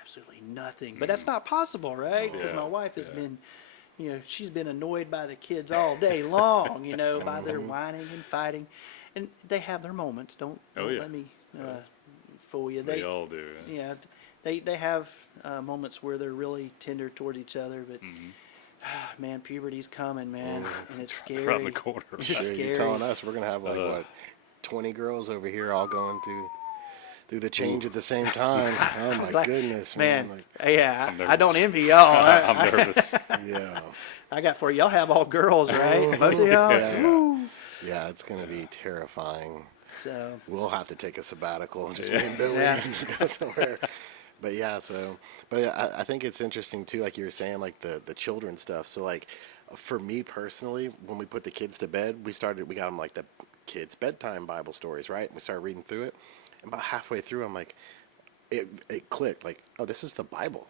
absolutely nothing. But that's not possible, right? Because my wife has been, you know, she's been annoyed by the kids all day long, you know, by their whining and fighting. And they have their moments. Don't let me fool you. They all do. Yeah, they have moments where they're really tender towards each other, but man, puberty's coming, man, and it's scary. Around the corner. It's Sure, scary. you're telling us we're gonna have like what, 20 girls over here all going through the change at the same time. Oh my Like, goodness, man. man. Yeah, I'm I don't nervous. envy y'all. I'm nervous. Yeah, I got for y'all have all girls, right? Both of y'all. Yeah. Woo. yeah, it's gonna be terrifying. So We'll have to take a sabbatical, just me and Billy, Yeah. and just go somewhere. But yeah, I think it's interesting too, like you were saying, like the children stuff. So like, for me personally, when we put the kids to bed, we got them like the kids' bedtime Bible stories, right? And we started reading through it, and about halfway through, I'm like, it clicked, like, oh, this is the Bible.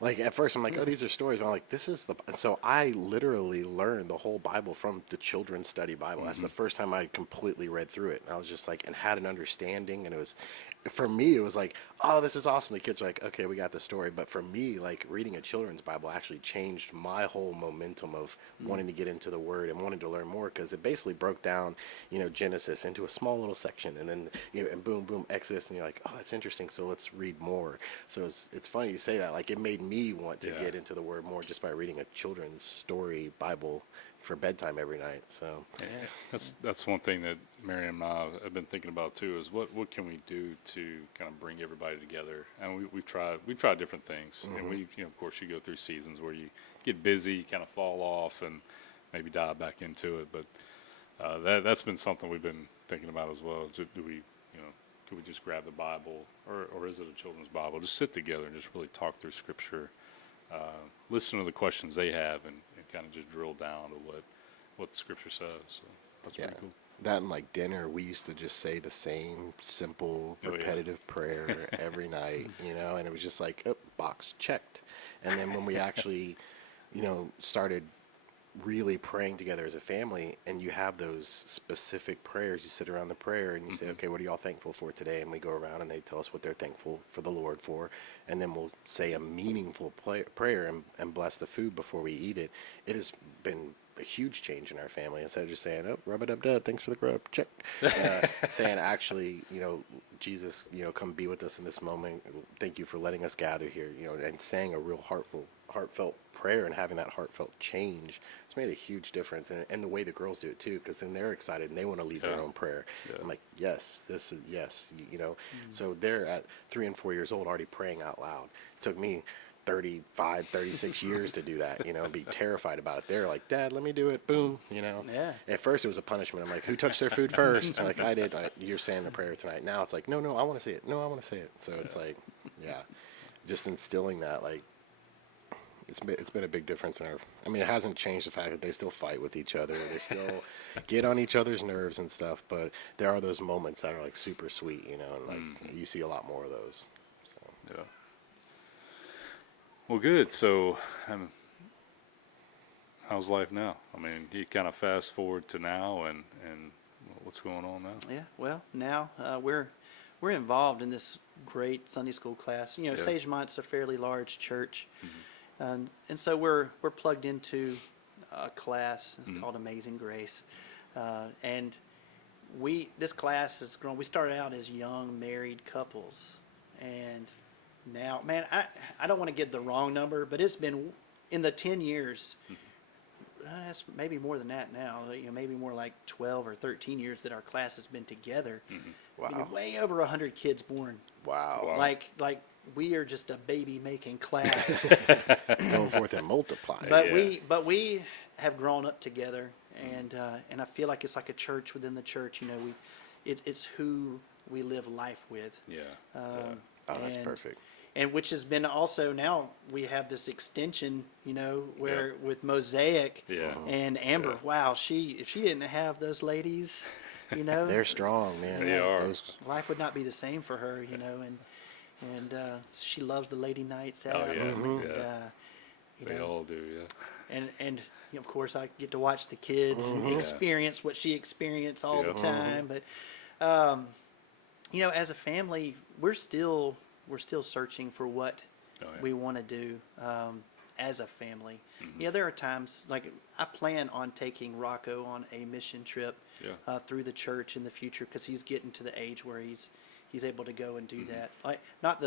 Like at first I'm like, oh, these are stories, but I'm like, this is and so I literally learned the whole Bible from the children's study Bible. That's the first time I completely read through it. And I was just like, and had an understanding, and it was, for me, it was like, oh, this is awesome. The kids are like, okay, we got the story. But for me, like reading a children's Bible actually changed my whole momentum of wanting to get into the Word and wanting to learn more, because it basically broke down, you know, Genesis into a small little section, and then, you know, and boom, boom, Exodus, and you're like, oh, that's interesting. So let's read more. So it's funny you say that. Like it made me want to get into the Word more just by reading a children's story Bible for bedtime every night. So That's one thing that Mary and I have been thinking about too, is what can we do to kind of bring everybody together? And we've tried different things, and we, you know, of course you go through seasons where you get busy, you kind of fall off, and maybe dive back into it. But that's been something we've been thinking about as well. Do we, you know, could we just grab the Bible, or is it a children's Bible? Just sit together and just really talk through Scripture, listen to the questions they have, and kind of just drill down to what the Scripture says. So that's pretty cool. That and like dinner, we used to just say the same simple, repetitive prayer every night, you know, and it was just like, oh, box checked. And then when we actually, you know, started really praying together as a family, and you have those specific prayers, you sit around the prayer and you say, okay, what are y'all thankful for today? And we go around and they tell us what they're thankful for the Lord for, and then we'll say a meaningful prayer and bless the food before we eat it. It has been a huge change in our family. Instead of just saying, oh, rub it up, dad, thanks for the grub, check. Saying, actually, you know, Jesus, you know, come be with us in this moment. Thank you for letting us gather here, you know, and saying a real heartfelt prayer and having that heartfelt change. It's made a huge difference. And the way the girls do it too, because then they're excited and they want to lead their own prayer. I'm like, yes, this is, yes, you know. So they're at 3 and 4 years old already praying out loud. It took me 35, 36 years to do that, you know, and be terrified about it. They're like, Dad, let me do it. Boom, you know. Yeah. At first it was a punishment. I'm like, who touched their food first? Like, I did. You're saying the prayer tonight. Now it's like, no, I want to say it. No, I want to say it. So it's like, yeah, just instilling that, like, it's been a big difference in our, I mean, it hasn't changed the fact that they still fight with each other. They still get on each other's nerves and stuff, but there are those moments that are like super sweet, you know, and like you see a lot more of those. So. Yeah. Well, good. So, how's life now? I mean, you kind of fast forward to now, and what's going on now? Yeah, well, now we're involved in this great Sunday school class. You know, Sagemont's a fairly large church, and so we're plugged into a class. It's called Amazing Grace, and this class has grown. We started out as young married couples, and now, man, I don't want to get the wrong number, but it's been in the 10 years. It's maybe more than that now. You know, maybe more like 12 or 13 years that our class has been together. Wow. I mean, way over 100 kids born. Wow. Wow. Like we are just a baby making class. Going forth and multiplying. But we have grown up together, and I feel like it's like a church within the church. You know, it's who we live life with. Yeah. Oh, that's perfect. And which has been also, now we have this extension, you know, where with Mosaic Yeah. and Amber. Yeah. Wow, if she didn't have those ladies, you know, They're strong, man. They are. life would not be the same for her, you know, and she loves the lady nights out. Oh, yeah. And, Yeah. you They know, all do, yeah. and you know, of course I get to watch the kids and experience what she experienced all Yeah. the time. But you know, as a family, we're still searching for what Oh, yeah. we want to do as a family. Yeah, there are times like I plan on taking Rocco on a mission trip Yeah. through the church in the future, because he's getting to the age where he's able to go and do that. Like not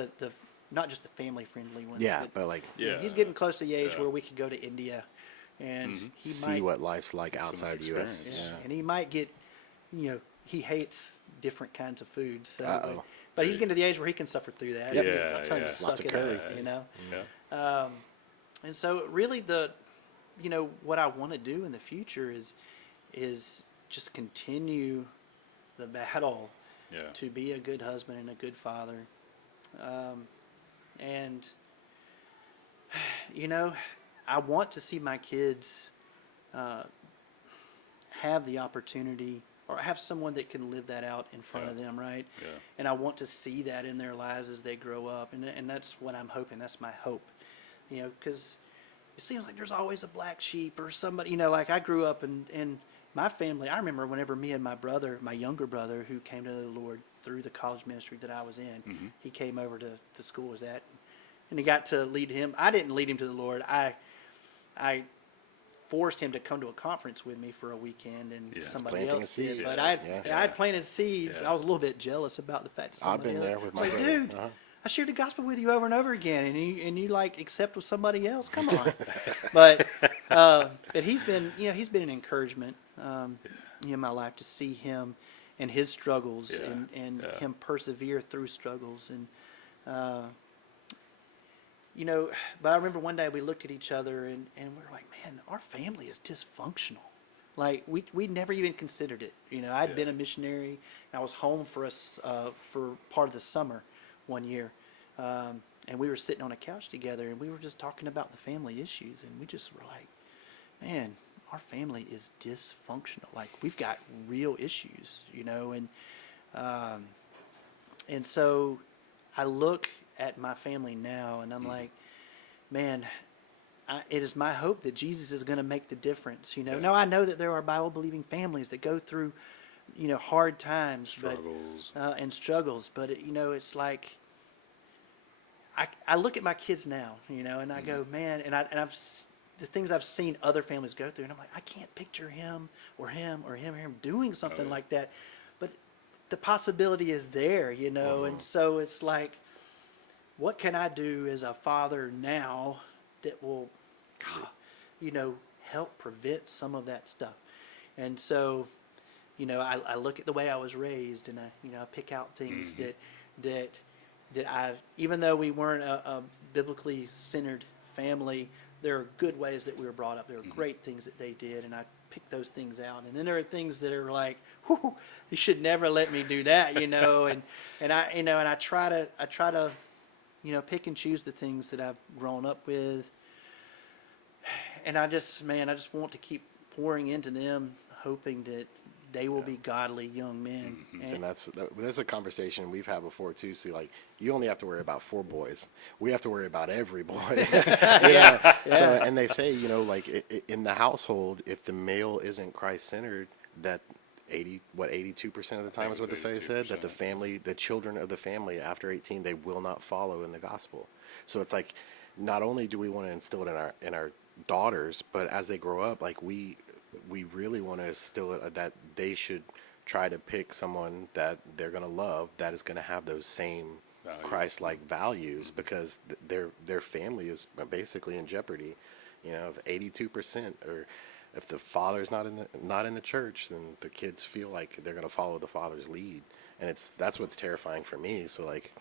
not just the family friendly ones. Yeah, but like Yeah. He's getting close to the age Yeah. where we could go to India, and he see might what life's like Some outside the U.S. experience. Yeah. and he might get, you know, he hates different kinds of foods. So, Uh-oh. but he's getting to the age where he can suffer through that. Yep. I'll tell him Yeah. to Lots suck of it curry. up, you know. Yeah. And so really you know, what I want to do in the future is just continue the battle Yeah. to be a good husband and a good father. And, you know, I want to see my kids have the opportunity, or have someone that can live that out in front of them, right? Yeah. And I want to see that in their lives as they grow up. And that's what I'm hoping. That's my hope, you know, because it seems like there's always a black sheep or somebody, you know, like I grew up in my family. I remember whenever me and my younger brother, who came to the Lord through the college ministry that I was in, he came over to school with that, and he got to lead him. I didn't lead him to the Lord. I forced him to come to a conference with me for a weekend, and Yeah. somebody Planting a else did. seed. But Yeah. I'd planted seeds. Yeah. I was a little bit jealous about the fact that I've somebody been there else, with it's my like, brother. dude, I shared the gospel with you over and over again, and you like accept with somebody else. Come on. but he's been an encouragement in my life to see him and his struggles, Yeah. and Yeah. him persevere through struggles. And you know, but I remember one day we looked at each other and we were like, man, our family is dysfunctional. Like we never even considered it. You know, I'd been a missionary. I was home for part of the summer one year, and we were sitting on a couch together, and we were just talking about the family issues, and we just were like, man, our family is dysfunctional. Like we've got real issues, you know, and so I look at my family now, and I'm like, man, it is my hope that Jesus is going to make the difference. You know, Yeah. now I know that there are Bible-believing families that go through, you know, hard times, Struggles. and struggles. But you know, it's like I look at my kids now, you know, and I go, man, and the things I've seen other families go through, and I'm like, I can't picture him or him doing something yeah. like that, but the possibility is there, you know, and so it's like, what can I do as a father now that will, you know, help prevent some of that stuff? And so, you know, I look at the way I was raised, and I pick out things that I, even though we weren't a biblically centered family, there are good ways that we were brought up. There are great things that they did, and I pick those things out. And then there are things that are like, whew, you should never let me do that, you know. and I try to, you know, pick and choose the things that I've grown up with. And I just want to keep pouring into them, hoping that they will be godly young men. And that's a conversation we've had before too. See, like, you only have to worry about 4 boys. We have to worry about every boy. Yeah. So, and they say, you know, like in the household, if the male isn't Christ-centered, that 82% of the time is what the study said, that the children of the family after 18, they will not follow in the gospel. So it's like, not only do we want to instill it in our daughters, but as they grow up, like we really want to instill it that they should try to pick someone that they're going to love, that is going to have those same Christ-like values, because their family is basically in jeopardy. You know, if 82%, or if the father's not in the church, then the kids feel like they're going to follow the father's lead, and that's what's terrifying for me. So like,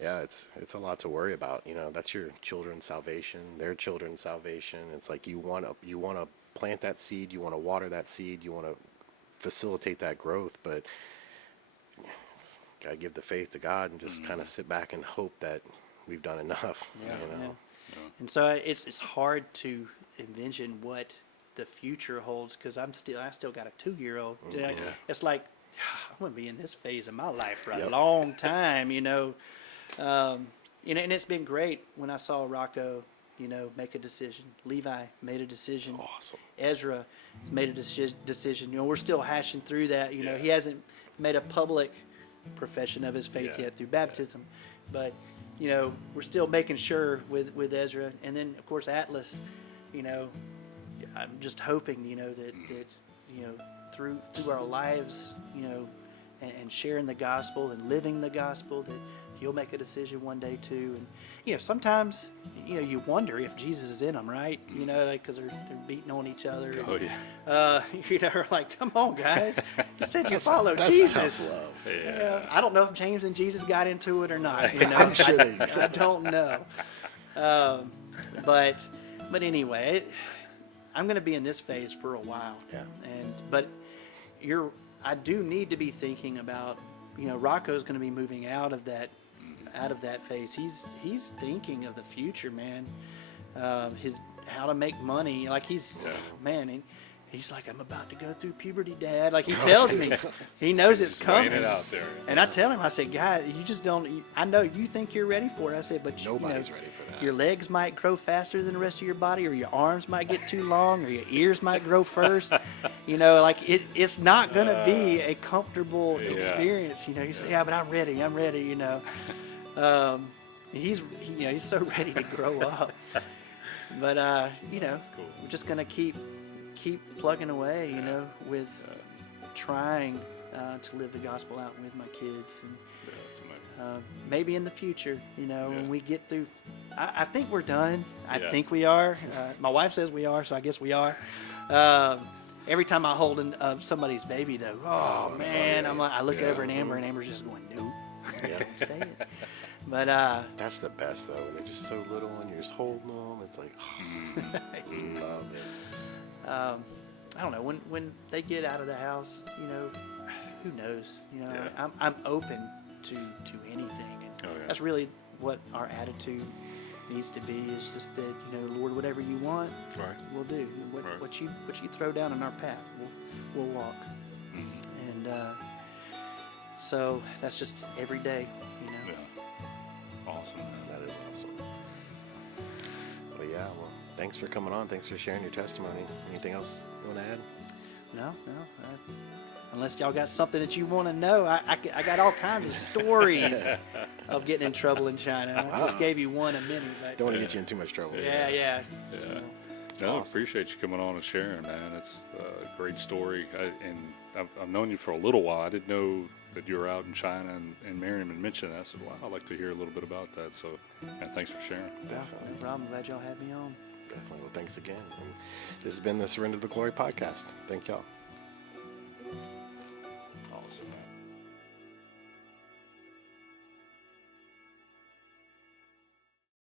yeah, it's a lot to worry about. You know, that's your children's salvation, their children's salvation. It's like you want to plant that seed, you want to water that seed, you want to facilitate that growth, but gotta give the faith to God and just kind of sit back and hope that we've done enough. Yeah, you know. yeah. And so it's hard to envision what the future holds because I still got a 2-year-old. It's like I'm gonna be in this phase of my life for a long time, you know. And it's been great when I saw Rocco, you know, make a decision. Levi made a decision. That's awesome. Ezra made a decision. You know, we're still hashing through that. You know, he hasn't made a public profession of his faith yet through baptism, but you know, we're still making sure with Ezra, and then of course Atlas. You know, I'm just hoping, you know, that you know, through our lives, you know, and sharing the gospel and living the gospel, that he'll make a decision one day too. And you know, sometimes, you know, you wonder if Jesus is in them, right? You know, like, because they're beating on each other. Oh yeah. You know, like, come on, guys, you said you follow That's Jesus. tough love. Yeah. I don't know if James and Jesus got into it or not. You know, I'm sure they did. I don't know. But anyway, I'm going to be in this phase for a while. Yeah. But I do need to be thinking about, you know, Rocco's going to be moving out of that phase. He's thinking of the future, man. How to make money. Like man. He's like, I'm about to go through puberty, Dad. Like he tells me, he knows it's coming. Laying it out there. And I tell him, I said, God, you just don't. I know you think you're ready for it. I said, but Nobody's ready for that. Your legs might grow faster than the rest of your body, or your arms might get too long, or your ears might grow first. You know, like it's not going to be a comfortable experience. You know, he said, yeah, but I'm ready. You know, he's so ready to grow up. But you know, cool. we're just going to keep plugging away, you know, with trying to live the gospel out with my kids, and That's amazing. maybe in the future, you know, when we get through. I think we're done. I Yeah. think we are. My wife says we are, so I guess we are. Every time I hold somebody's baby, though, man, I'm like, I look over at Amber, and Amber's just going, nope. Yeah. Say it. But That's the best though, when they're just so little and you're just holding them. It's like, I love it. I don't know, when they get out of the house, you know, who knows? You know, Yeah. I'm open to anything, and that's really what our attitude needs to be. Is just that, you know, Lord, whatever you want, Right. we'll do. What you throw down in our path, we'll walk. And so that's just every day, you know. Yeah. Awesome, man. That is awesome. But yeah, well, thanks for coming on. Thanks for sharing your testimony. Anything else you want to add? No. Unless y'all got something that you want to know, I got all kinds of stories of getting in trouble in China. I just gave you one a minute. But Don't want to get you in too much trouble. yeah. So, No, I awesome. appreciate you coming on and sharing, man. It's a great story. I've known you for a little while. I didn't know that you were out in China, and Miriam had mentioned that. I said, wow, I'd like to hear a little bit about that. So, and thanks for sharing. Definitely. no problem. Glad y'all had me on. Definitely. Well, thanks again. And this has been the Surrender to the Glory podcast. Thank y'all.